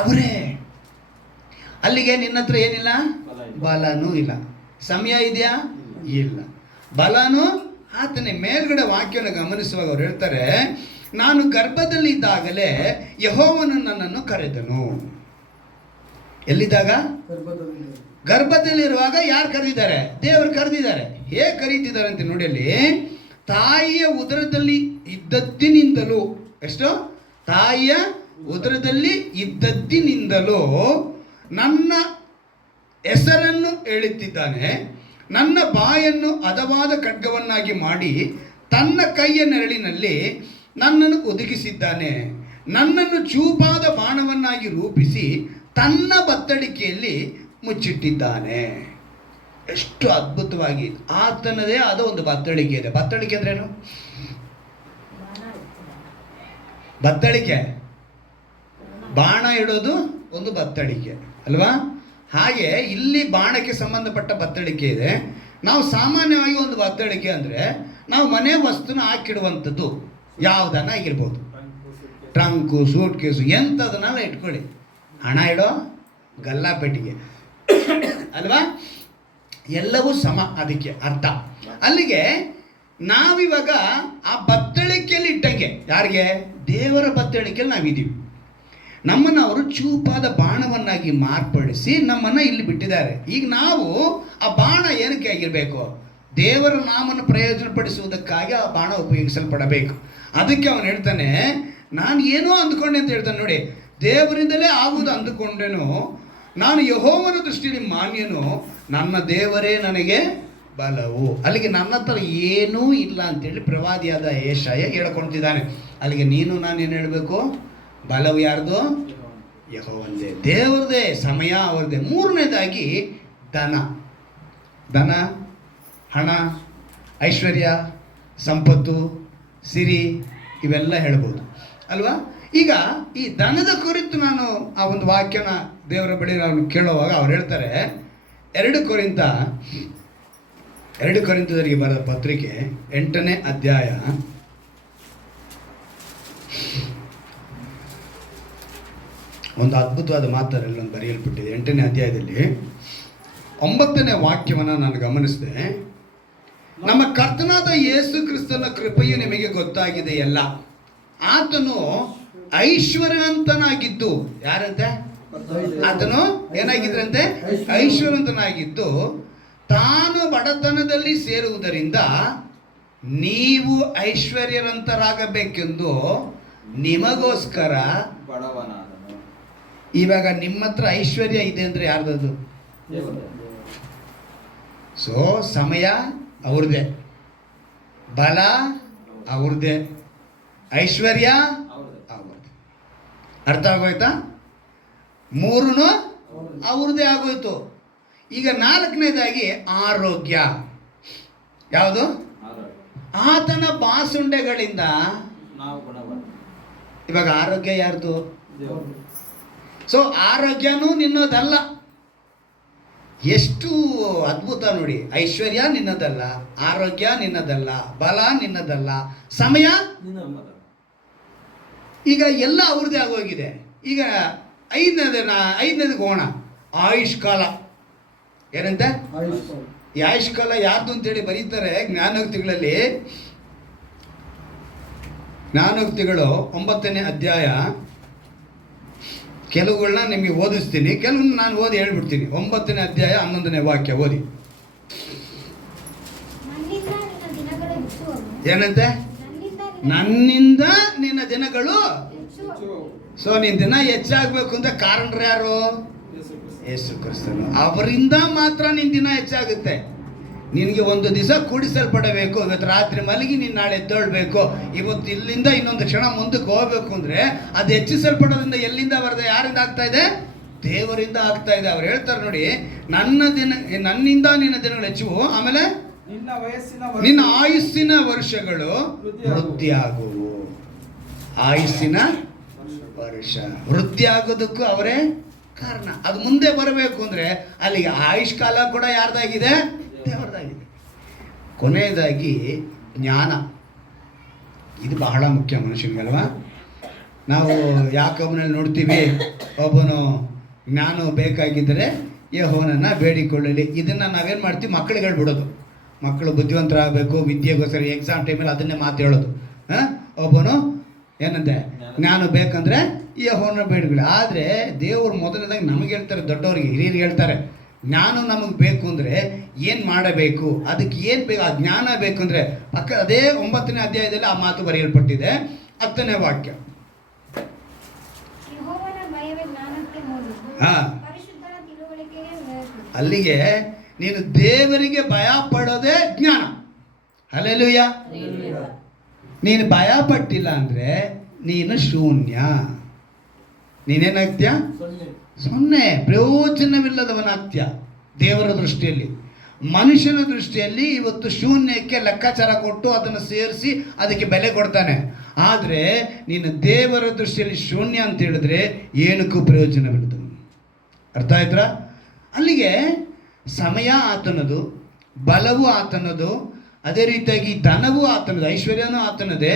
ಅವರೇ. ಅಲ್ಲಿಗೆ ನಿನ್ನ ಹತ್ರ ಏನಿಲ್ಲ, ಬಲನೂ ಇಲ್ಲ. ಸಮಯ ಇದೆಯಾ? ಇಲ್ಲ. ಬಲನೂ ಆತನೇ. ಮೇಲ್ಗಡೆ ವಾಕ್ಯವನ್ನು ಗಮನಿಸುವಾಗ ಅವ್ರು ಹೇಳ್ತಾರೆ, ನಾನು ಗರ್ಭದಲ್ಲಿ ಇದ್ದಾಗಲೇ ಯೆಹೋವನು ನನ್ನನ್ನು ಕರೆದನು. ಎಲ್ಲಿದ್ದಾಗ? ಗರ್ಭದಲ್ಲಿರುವಾಗ ಯಾರು ಕರೆದಿದ್ದಾರೆ? ದೇವರು ಕರೆದಿದ್ದಾರೆ. ಹೇಗೆ ಕರೀತಿದ್ದಾರೆ ಅಂತ ನೋಡಿ. ಅಲ್ಲಿ ತಾಯಿಯ ಉದರದಲ್ಲಿ ಇದ್ದದ್ದಿನಿಂದಲೂ, ಎಷ್ಟು? ತಾಯಿಯ ಉದರದಲ್ಲಿ ಇದ್ದದ್ದಿನಿಂದಲೂ ನನ್ನ ಹೆಸರನ್ನು ಹೇಳುತ್ತಿದ್ದಾನೆ. ನನ್ನ ಬಾಯನ್ನು ಹದವಾದ ಖಡ್ಗವನ್ನಾಗಿ ಮಾಡಿ ತನ್ನ ಕೈಯ ನೆರಳಿನಲ್ಲಿ ನನ್ನನ್ನು ಒದಗಿಸಿದ್ದಾನೆ. ನನ್ನನ್ನು ಚೂಪಾದ ಬಾಣವನ್ನಾಗಿ ರೂಪಿಸಿ ತನ್ನ ಬತ್ತಳಿಕೆಯಲ್ಲಿ ಮುಚ್ಚಿಟ್ಟಿದ್ದಾನೆ. ಎಷ್ಟು ಅದ್ಭುತವಾಗಿ! ಆತನದೇ ಆದ ಒಂದು ಬತ್ತಳಿಕೆ ಇದೆ. ಬತ್ತಳಿಕೆ ಅಂದ್ರೇನು? ಬತ್ತಳಿಕೆ, ಬಾಣ ಇಡೋದು ಒಂದು ಬತ್ತಳಿಕೆ ಅಲ್ವಾ? ಹಾಗೆ ಇಲ್ಲಿ ಬಾಣಕ್ಕೆ ಸಂಬಂಧಪಟ್ಟ ಬತ್ತಳಿಕೆ ಇದೆ. ನಾವು ಸಾಮಾನ್ಯವಾಗಿ ಒಂದು ಬತ್ತಳಿಕೆ ಅಂದರೆ ನಾವು ಮನೆ ವಸ್ತುನ ಹಾಕಿಡುವಂಥದ್ದು. ಯಾವುದನ್ನ ಆಗಿರ್ಬೋದು, ಟ್ರಂಕು, ಸೂಟ್ ಕೇಸು, ಎಂಥದನ್ನೆಲ್ಲ ಇಟ್ಕೊಳ್ಳಿ. ಹಣ ಇಡೋ ಗಲ್ಲಾಪೆಟ್ಟಿಗೆ ಅಲ್ವಾ? ಎಲ್ಲವೂ ಸಮ, ಅದಕ್ಕೆ ಅರ್ಥ. ಅಲ್ಲಿಗೆ ನಾವಿವಾಗ ಆ ಬತ್ತಳಿಕೆಯಲ್ಲಿ ಇಟ್ಟಂಗೆ, ಯಾರಿಗೆ? ದೇವರ ಬತ್ತಳಿಕೆಯಲ್ಲಿ ನಾವಿದ್ದೀವಿ. ನಮ್ಮನ್ನು ಅವರು ಚೂಪಾದ ಬಾಣವನ್ನಾಗಿ ಮಾರ್ಪಡಿಸಿ ನಮ್ಮನ್ನು ಇಲ್ಲಿ ಬಿಟ್ಟಿದ್ದಾರೆ. ಈಗ ನಾವು ಆ ಬಾಣ ಏನಕ್ಕೆ ಆಗಿರಬೇಕು? ದೇವರ ನಾಮನ್ನು ಪ್ರಯೋಜನಪಡಿಸುವುದಕ್ಕಾಗಿ ಆ ಬಾಣ ಉಪಯೋಗಿಸಲ್ಪಡಬೇಕು. ಅದಕ್ಕೆ ಅವನು ಹೇಳ್ತಾನೆ, ನಾನು ಏನೋ ಅಂದ್ಕೊಂಡೆ ಅಂತ ಹೇಳ್ತಾನೆ ನೋಡಿ. ದೇವರಿಂದಲೇ ಆಗುವುದು ಅಂದುಕೊಂಡೇನು, ನಾನು ಯೆಹೋವನ ದೃಷ್ಟಿಯಲ್ಲಿ ಮಾನ್ಯನು, ನನ್ನ ದೇವರೇ ನನಗೆ ಬಲವು. ಅಲ್ಲಿಗೆ ನನ್ನ ಹತ್ರ ಏನೂ ಇಲ್ಲ ಅಂತೇಳಿ ಪ್ರವಾದಿಯಾದ ಯೆಶಾಯ ಹೇಳ್ಕೊಳ್ತಿದ್ದಾನೆ. ಅಲ್ಲಿಗೆ ನೀನು ನಾನು ಏನು ಹೇಳಬೇಕು? ಬಲವು ಯಾರ್ದು? ಯೆಹೋವನದೇ, ದೇವರದೇ, ಸಮಯ ಅವರದೇ. ಮೂರನೇದಾಗಿ ಧನ. ಧನ, ಹಣ, ಐಶ್ವರ್ಯ, ಸಂಪತ್ತು, ಸಿರಿ, ಇವೆಲ್ಲ ಹೇಳ್ಬೋದು ಅಲ್ವಾ? ಈಗ ಈ ಧನದ ಕುರಿತು ನಾನು ಆ ಒಂದು ವಾಕ್ಯನ ದೇವರ ಬಳಿ ನಾನು ಕೇಳುವಾಗ ಅವ್ರು ಹೇಳ್ತಾರೆ, 2 ಕೊರಿಂಥದವರಿಗೆ ಬರೆದ ಪತ್ರಿಕೆ 8ನೇ ಅಧ್ಯಾಯ 1 ಅದ್ಭುತವಾದ ಮಾತರಲ್ಲಿ ಒಂದು ಬರೆಯಲ್ಪಟ್ಟಿದೆ. 8ನೇ ಅಧ್ಯಾಯದಲ್ಲಿ 9ನೇ ವಾಕ್ಯವನ್ನು ನಾನು ಗಮನಿಸಿದೆ. ನಮ್ಮ ಕರ್ತನಾದ ಯೇಸು ಕ್ರಿಸ್ತನ ಕೃಪೆಯು ನಿಮಗೆ ಗೊತ್ತಾಗಿದೆಯಲ್ಲ, ಆತನು ಐಶ್ವರ್ಯವಂತನಾಗಿದ್ದು, ಯಾರಂತೆ? ಆತನು ಏನಾಗಿದ್ರಂತೆ? ಐಶ್ವರ್ಯವಂತನಾಗಿದ್ದು ತಾನು ಬಡತನದಲ್ಲಿ ಸೇರುವುದರಿಂದ ನೀವು ಐಶ್ವರ್ಯವಂತರಾಗಬೇಕೆಂದು ನಿಮಗೋಸ್ಕರ ಬಡವನಾದನು. ಇವಾಗ ನಿಮ್ಮ ಹತ್ರ ಐಶ್ವರ್ಯ ಇದೆ ಅಂದರೆ ಯಾರ್ದದು? ಸೊ ಸಮಯ ಅವ್ರದ್ದೇ, ಬಲ ಅವ್ರದ್ದೇ, ಐಶ್ವರ್ಯ ಅವ್ರದ್ದೇ. ಅರ್ಥ ಆಗೋಯ್ತಾ? 3 ಅವ್ರದ್ದೇ ಆಗೋಯ್ತು. ಈಗ 4ನೇದಾಗಿ ಆರೋಗ್ಯ. ಯಾವುದು? ಆತನ ಬಾಸುಂಡೆಗಳಿಂದ ಇವಾಗ ಆರೋಗ್ಯ ಯಾರ್ದು? ಸೊ ಆರೋಗ್ಯನೂ ನಿನ್ನದಲ್ಲ. ಎಷ್ಟು ಅದ್ಭುತ ನೋಡಿ. ಐಶ್ವರ್ಯ ನಿನ್ನದಲ್ಲ, ಆರೋಗ್ಯ ನಿನ್ನದಲ್ಲ, ಬಲ ನಿನ್ನದಲ್ಲ, ಸಮಯ ಈಗ ಎಲ್ಲ ಅವ್ರದ್ದೇ ಆಗೋಗಿದೆ. ಈಗ 5ನೇದು ಹೋಗೋಣ. ಆಯುಷ್ಕಾಲ. ಏನಂತೆ? ಈ ಆಯುಷ್ಕಾಲ ಯಾರ್ದು ಅಂತೇಳಿ ಬರೀತಾರೆ ಜ್ಞಾನೋಕ್ತಿಗಳಲ್ಲಿ. ಜ್ಞಾನೋಕ್ತಿಗಳು 9ನೇ ಅಧ್ಯಾಯ, ಕೆಲವುಗಳನ್ನ ನಿಮಗೆ ಓದಿಸ್ತೀನಿ, ಕೆಲವನ್ನ ನಾನು ಓದಿ ಹೇಳ್ಬಿಡ್ತೀನಿ. 9ನೇ ಅಧ್ಯಾಯ 11ನೇ ವಾಕ್ಯ ಓದಿ. ಏನಂತೆ? ನನ್ನಿಂದ ನಿನ್ನ ದಿನಗಳು. ಸೊ ನಿನ್ನ ದಿನ ಹೆಚ್ಚಾಗಬೇಕು ಅಂತ ಕಾರಣರು ಯಾರು? ಯೇಸು ಕ್ರಿಸ್ತನು. ಅವರಿಂದ ಮಾತ್ರ ನಿನ್ನ ದಿನ ಹೆಚ್ಚಾಗುತ್ತೆ. ನಿನಗೆ ಒಂದು ದಿವಸ ಕೂಡಿಸಲ್ಪಡಬೇಕು. ಇವತ್ತು ರಾತ್ರಿ ಮಲಗಿ ನೀನು ನಾಳೆ ಎದ್ದೇಳಬೇಕು. ಇವತ್ತು ಇಲ್ಲಿಂದ ಇನ್ನೊಂದು ಕ್ಷಣ ಮುಂದಕ್ಕೆ ಹೋಗ್ಬೇಕು ಅಂದರೆ ಅದು ಹೆಚ್ಚಿಸಲ್ಪಡೋದ್ರಿಂದ ಎಲ್ಲಿಂದ ಬರ್ತದೆ? ಯಾರಿಂದ ಆಗ್ತಾ ಇದೆ? ದೇವರಿಂದ ಆಗ್ತಾ ಇದೆ. ಅವ್ರು ಹೇಳ್ತಾರೆ ನೋಡಿ, ನನ್ನಿಂದ ನಿನ್ನ ದಿನಗಳು ಹೆಚ್ಚುವು, ಆಮೇಲೆ ನಿನ್ನ ಆಯುಸ್ಸಿನ ವರ್ಷಗಳು ವೃದ್ಧಿ ಆಗುವು. ಆಯುಸ್ಸಿನ ವರ್ಷ ವೃದ್ಧಿ ಆಗೋದಕ್ಕೂ ಅವರೇ ಕಾರಣ. ಅದು ಮುಂದೆ ಬರಬೇಕು ಅಂದರೆ ಅಲ್ಲಿಗೆ ಆಯುಷ್ ಕಾಲ ಕೂಡ ಯಾರ್ದಾಗಿದೆ? ದೇವರದಾಗಿದೆ. ಕೊನೆಯದಾಗಿ ಜ್ಞಾನ. ಇದು ಬಹಳ ಮುಖ್ಯ ಮನುಷ್ಯನಿಗಲ್ವಾ. ನಾವು ಯಾಕೋಬನಲ್ಲಿ ನೋಡ್ತೀವಿ, ಒಬ್ಬನು ಜ್ಞಾನ ಬೇಕಾಗಿದ್ದರೆ ಯೆಹೋವನನ್ನು ಬೇಡಿಕೊಳ್ಳಲಿ. ಇದನ್ನು ನಾವೇನು ಮಾಡ್ತೀವಿ? ಮಕ್ಕಳಿಗೆ ಹೇಳ್ಬಿಡೋದು. ಮಕ್ಕಳು ಬುದ್ಧಿವಂತರಾಗಬೇಕು, ವಿದ್ಯೆಗೋಸ್ಕರ ಎಕ್ಸಾಮ್ ಟೈಮಲ್ಲಿ ಅದನ್ನೇ ಮಾತು ಹೇಳೋದು. ಒಬ್ಬನು ಏನಂತೆ? ಜ್ಞಾನ ಬೇಕಂದರೆ ಯೆಹೋವನ ಬೇಡಿಕೊಳ್ಳಿ. ಆದರೆ ದೇವರು ಮೊದಲನೇದಾಗಿ ನಮಗೆ ಹೇಳ್ತಾರೆ, ದೊಡ್ಡವರಿಗೆ ಹಿರಿಯರಿಗೆ ಹೇಳ್ತಾರೆ, ಜ್ಞಾನ ನಮಗೆ ಬೇಕು ಅಂದರೆ ಏನು ಮಾಡಬೇಕು, ಅದಕ್ಕೆ ಏನು ಬೇಕು, ಆ ಜ್ಞಾನ ಬೇಕು ಅಂದರೆ ಅದೇ 9ನೇ ಅಧ್ಯಾಯದಲ್ಲಿ ಆ ಮಾತು ಬರೆಯಲ್ಪಟ್ಟಿದೆ. 10ನೇ ವಾಕ್ಯ. ಅಲ್ಲಿಗೆ ನೀನು ದೇವರಿಗೆ ಭಯ ಪಡೋದೇ ಜ್ಞಾನ. ಹಲ್ಲೆಲೂಯಾ. ನೀನು ಭಯ ಪಟ್ಟಿಲ್ಲ ಅಂದರೆ ನೀನು ಶೂನ್ಯ. ನೀನೇನಾಗ್ತೀಯ? ಸೊನ್ನೆ, ಪ್ರಯೋಜನವಿಲ್ಲದವನಾಗ್ತೀಯ ದೇವರ ದೃಷ್ಟಿಯಲ್ಲಿ. ಮನುಷ್ಯನ ದೃಷ್ಟಿಯಲ್ಲಿ ಇವತ್ತು ಶೂನ್ಯಕ್ಕೆ ಲೆಕ್ಕಾಚಾರ ಕೊಟ್ಟು ಅದನ್ನು ಸೇರಿಸಿ ಅದಕ್ಕೆ ಬೆಲೆ ಕೊಡ್ತಾನೆ. ಆದರೆ ನೀನು ದೇವರ ದೃಷ್ಟಿಯಲ್ಲಿ ಶೂನ್ಯ ಅಂತ ಹೇಳಿದ್ರೆ ಏನಕ್ಕೂ ಪ್ರಯೋಜನವಿಲ್ಲದವನು. ಅರ್ಥ ಆಯ್ತಾ? ಅಲ್ಲಿಗೆ ಸಮಯ ಆತನದು, ಬಲವೂ ಆತನದು, ಅದೇ ರೀತಿಯಾಗಿ ಧನವೂ ಆತನದು, ಐಶ್ವರ್ಯನೂ ಆತನದೇ,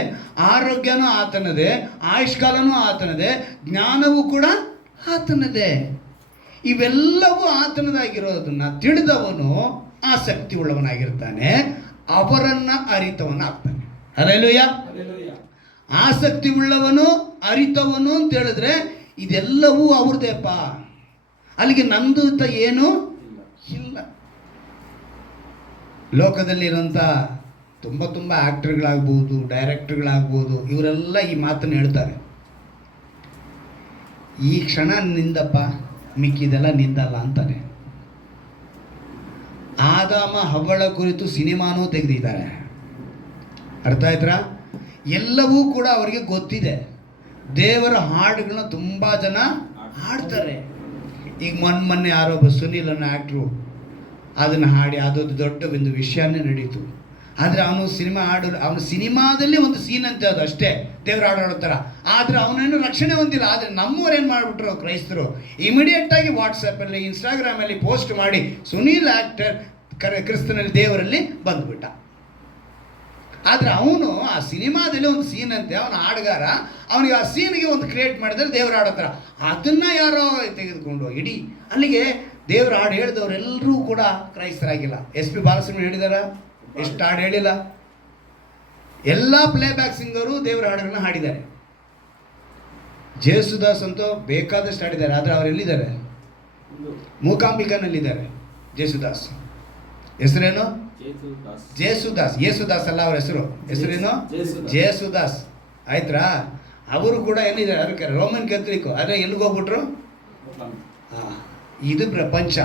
ಆರೋಗ್ಯನೂ ಆತನದೇ, ಆಯುಷ್ಕಾಲನೂ ಆತನದೇ, ಜ್ಞಾನವೂ ಕೂಡ ಆತನದೇ. ಇವೆಲ್ಲವೂ ಆತನದಾಗಿರೋದನ್ನು ತಿಳಿದವನು ಆಸಕ್ತಿ ಉಳ್ಳವನಾಗಿರ್ತಾನೆ, ಅವರನ್ನು ಅರಿತವನಾಗ್ತಾನೆ. ಹಲ್ಲೆಲೂಯಾ. ಆಸಕ್ತಿ ಉಳ್ಳವನು, ಅರಿತವನು ಅಂತ ಹೇಳಿದ್ರೆ ಇದೆಲ್ಲವೂ ಅವ್ರದ್ದೇಪ್ಪ. ಅಲ್ಲಿಗೆ ನಂದು ಅಂತ ಏನೂ ಇಲ್ಲ. ಲೋಕದಲ್ಲಿರೋಂಥ ತುಂಬ ಆ್ಯಕ್ಟರ್ಗಳಾಗ್ಬೋದು, ಡೈರೆಕ್ಟರ್ಗಳಾಗ್ಬೋದು, ಇವರೆಲ್ಲ ಈ ಮಾತನ್ನು ಹೇಳ್ತಾರೆ, ಈ ಕ್ಷಣ ನಿಂದಪ್ಪ, ಮಿಕ್ಕಿದೆಲ್ಲ ನಿಂದಲ್ಲ ಅಂತಾನೆ. ಆದಾಮ ಹವ್ವಳ ಕುರಿತು ಸಿನಿಮಾನೂ ತೆಗೆದಿದ್ದಾರೆ. ಅರ್ಥ ಆಯ್ತಾ? ಎಲ್ಲವೂ ಕೂಡ ಅವರಿಗೆ ಗೊತ್ತಿದೆ. ದೇವರ ಹಾಡುಗಳನ್ನ ತುಂಬ ಜನ ಹಾಡ್ತಾರೆ. ಈಗ ಮೊನ್ನೆ ಯಾರೋ ಒಬ್ಬ ಸುನೀಲ್ ಅನ್ನೋ ಆ್ಯಕ್ಟ್ರು ಅದನ್ನು ಹಾಡಿ ಅದೊಂದು ದೊಡ್ಡ ಒಂದು ವಿಷಯನೇ ನಡೀತು. ಆದರೆ ಅವನು ಸಿನಿಮಾ ಅವನು ಸಿನಿಮಾದಲ್ಲಿ ಒಂದು ಸೀನ್ ಅಂತ ಅದು ಅಷ್ಟೇ, ದೇವ್ರ ಹಾಡು ಥರ. ಆದರೆ ಅವನೇನು ರಕ್ಷಣೆ ಹೊಂದಿಲ್ಲ. ಆದರೆ ನಮ್ಮವ್ರು ಏನು ಮಾಡಿಬಿಟ್ರು ಕ್ರೈಸ್ತರು, ಇಮಿಡಿಯೇಟಾಗಿ ವಾಟ್ಸಪ್ಪಲ್ಲಿ, ಇನ್ಸ್ಟಾಗ್ರಾಮಲ್ಲಿ ಪೋಸ್ಟ್ ಮಾಡಿ ಸುನೀಲ್ ಆ್ಯಕ್ಟರ್ ಕ್ರಿಸ್ತನಲ್ಲಿ ದೇವರಲ್ಲಿ ಬಂದುಬಿಟ್ಟ. ಆದರೆ ಅವನು ಆ ಸಿನಿಮಾದಲ್ಲಿ ಒಂದು ಸೀನ್ ಅಂತೆ, ಅವನ ಹಾಡುಗಾರ, ಅವನಿಗೆ ಆ ಸೀನಿಗೆ ಒಂದು ಕ್ರಿಯೇಟ್ ಮಾಡಿದ್ರೆ ದೇವ್ರ ಹಾಡೋ ಥರ ಅದನ್ನು ಯಾರೋ ತೆಗೆದುಕೊಂಡು ಇಡೀ ಅಲ್ಲಿಗೆ ದೇವ್ರ ಹಾಡು ಹೇಳಿದವರೆಲ್ಲರೂ ಕೂಡ ಕ್ರೈಸ್ತರಾಗಿಲ್ಲ. SP ಬಾಲಸುಬ್ರಹ್ಮಣ್ಯ ಹೇಳಿದಾರ? ಎಷ್ಟು ಹಾಡು ಹೇಳಿಲ್ಲ. ಎಲ್ಲ ಪ್ಲೇಬ್ಯಾಕ್ ಸಿಂಗರು ದೇವರ ಹಾಡುಗಳನ್ನ ಹಾಡಿದ್ದಾರೆ. ಜೇಸುದಾಸ್ ಅಂತೂ ಬೇಕಾದಷ್ಟು ಹಾಡಿದ್ದಾರೆ. ಆದರೆ ಅವ್ರು ಎಲ್ಲಿದ್ದಾರೆ? ಮೂಕಾಂಬಿಕಾನಲ್ಲಿದ್ದಾರೆ ಜೇಸುದಾಸ್. ಹೆಸರೇನು? ಜೇಸುದಾಸ್. ಯೇಸುದಾಸ್ ಅಲ್ಲ ಅವ್ರ ಹೆಸರೇನು? ಜೇಸುದಾಸ್. ಆಯ್ತಾ? ಅವರು ಕೂಡ ಏನಿದ್ದಾರೆ? ಅದಕ್ಕೆ ರೋಮನ್ ಕ್ಯಾಥಲಿಕ್. ಆದರೆ ಎಲ್ಲಿಗೆ ಹೋಗ್ಬಿಟ್ರು? ಇದು ಪ್ರಪಂಚ.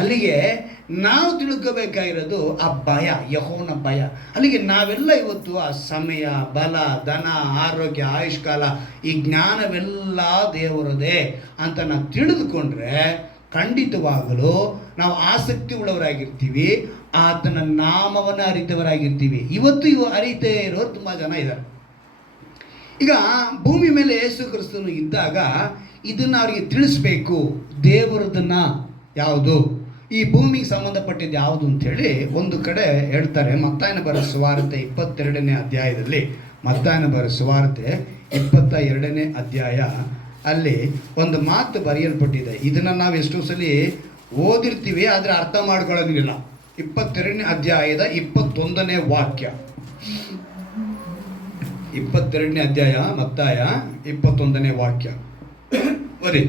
ಅಲ್ಲಿಗೆ ನಾವು ತಿಳ್ಕೋಬೇಕಾಗಿರೋದು ಆ ಭಯ, ಯೆಹೋವನ ಭಯ. ಅಲ್ಲಿಗೆ ನಾವೆಲ್ಲ ಇವತ್ತು ಆ ಸಮಯ, ಬಲ, ಧನ, ಆರೋಗ್ಯ, ಆಯುಷ್ಕಾಲ, ಈ ಜ್ಞಾನವೆಲ್ಲ ದೇವರದೇ ಅಂತ ನಾವು ತಿಳಿದುಕೊಂಡ್ರೆ ಖಂಡಿತವಾಗಲೂ ನಾವು ಆಸಕ್ತಿ ಉಳ್ಳವರಾಗಿರ್ತೀವಿ, ಆತನ ನಾಮವನ್ನು ಅರಿತವರಾಗಿರ್ತೀವಿ. ಇವತ್ತು ಅರಿತೇ ಇರೋರು ತುಂಬ ಜನ ಇದ್ದಾರೆ. ಈಗ ಭೂಮಿ ಮೇಲೆ ಯೇಸು ಕ್ರಿಸ್ತನು ಇದ್ದಾಗ ಇದನ್ನು ಅವರಿಗೆ ತಿಳಿಸ್ಬೇಕು. ದೇವರದನ್ನು ಯಾವುದು, ಈ ಭೂಮಿಗೆ ಸಂಬಂಧಪಟ್ಟಿದ್ದು ಯಾವುದು ಅಂಥೇಳಿ ಒಂದು ಕಡೆ ಹೇಳ್ತಾರೆ. ಮತ್ತಾಯನ ಬರೆದ ಸುವಾರ್ತೆ 22ನೇ ಅಧ್ಯಾಯದಲ್ಲಿ, ಮತ್ತಾಯನ ಬರೆದ ಸುವಾರ್ತೆ 22ನೇ ಅಧ್ಯಾಯ ಅಲ್ಲಿ ಒಂದು ಮಾತು ಬರೆಯಲ್ಪಟ್ಟಿದೆ. ಇದನ್ನು ನಾವು ಎಷ್ಟೋ ಸಲ ಓದಿರ್ತೀವಿ, ಆದರೆ ಅರ್ಥ ಮಾಡ್ಕೊಳ್ಳೋದಿಲ್ಲ. 22ನೇ ಅಧ್ಯಾಯದ 21ನೇ ವಾಕ್ಯ. 22ನೇ ಅಧ್ಯಾಯ ಮತ್ತಾಯ 21ನೇ ವಾಕ್ಯ ಓದಿ.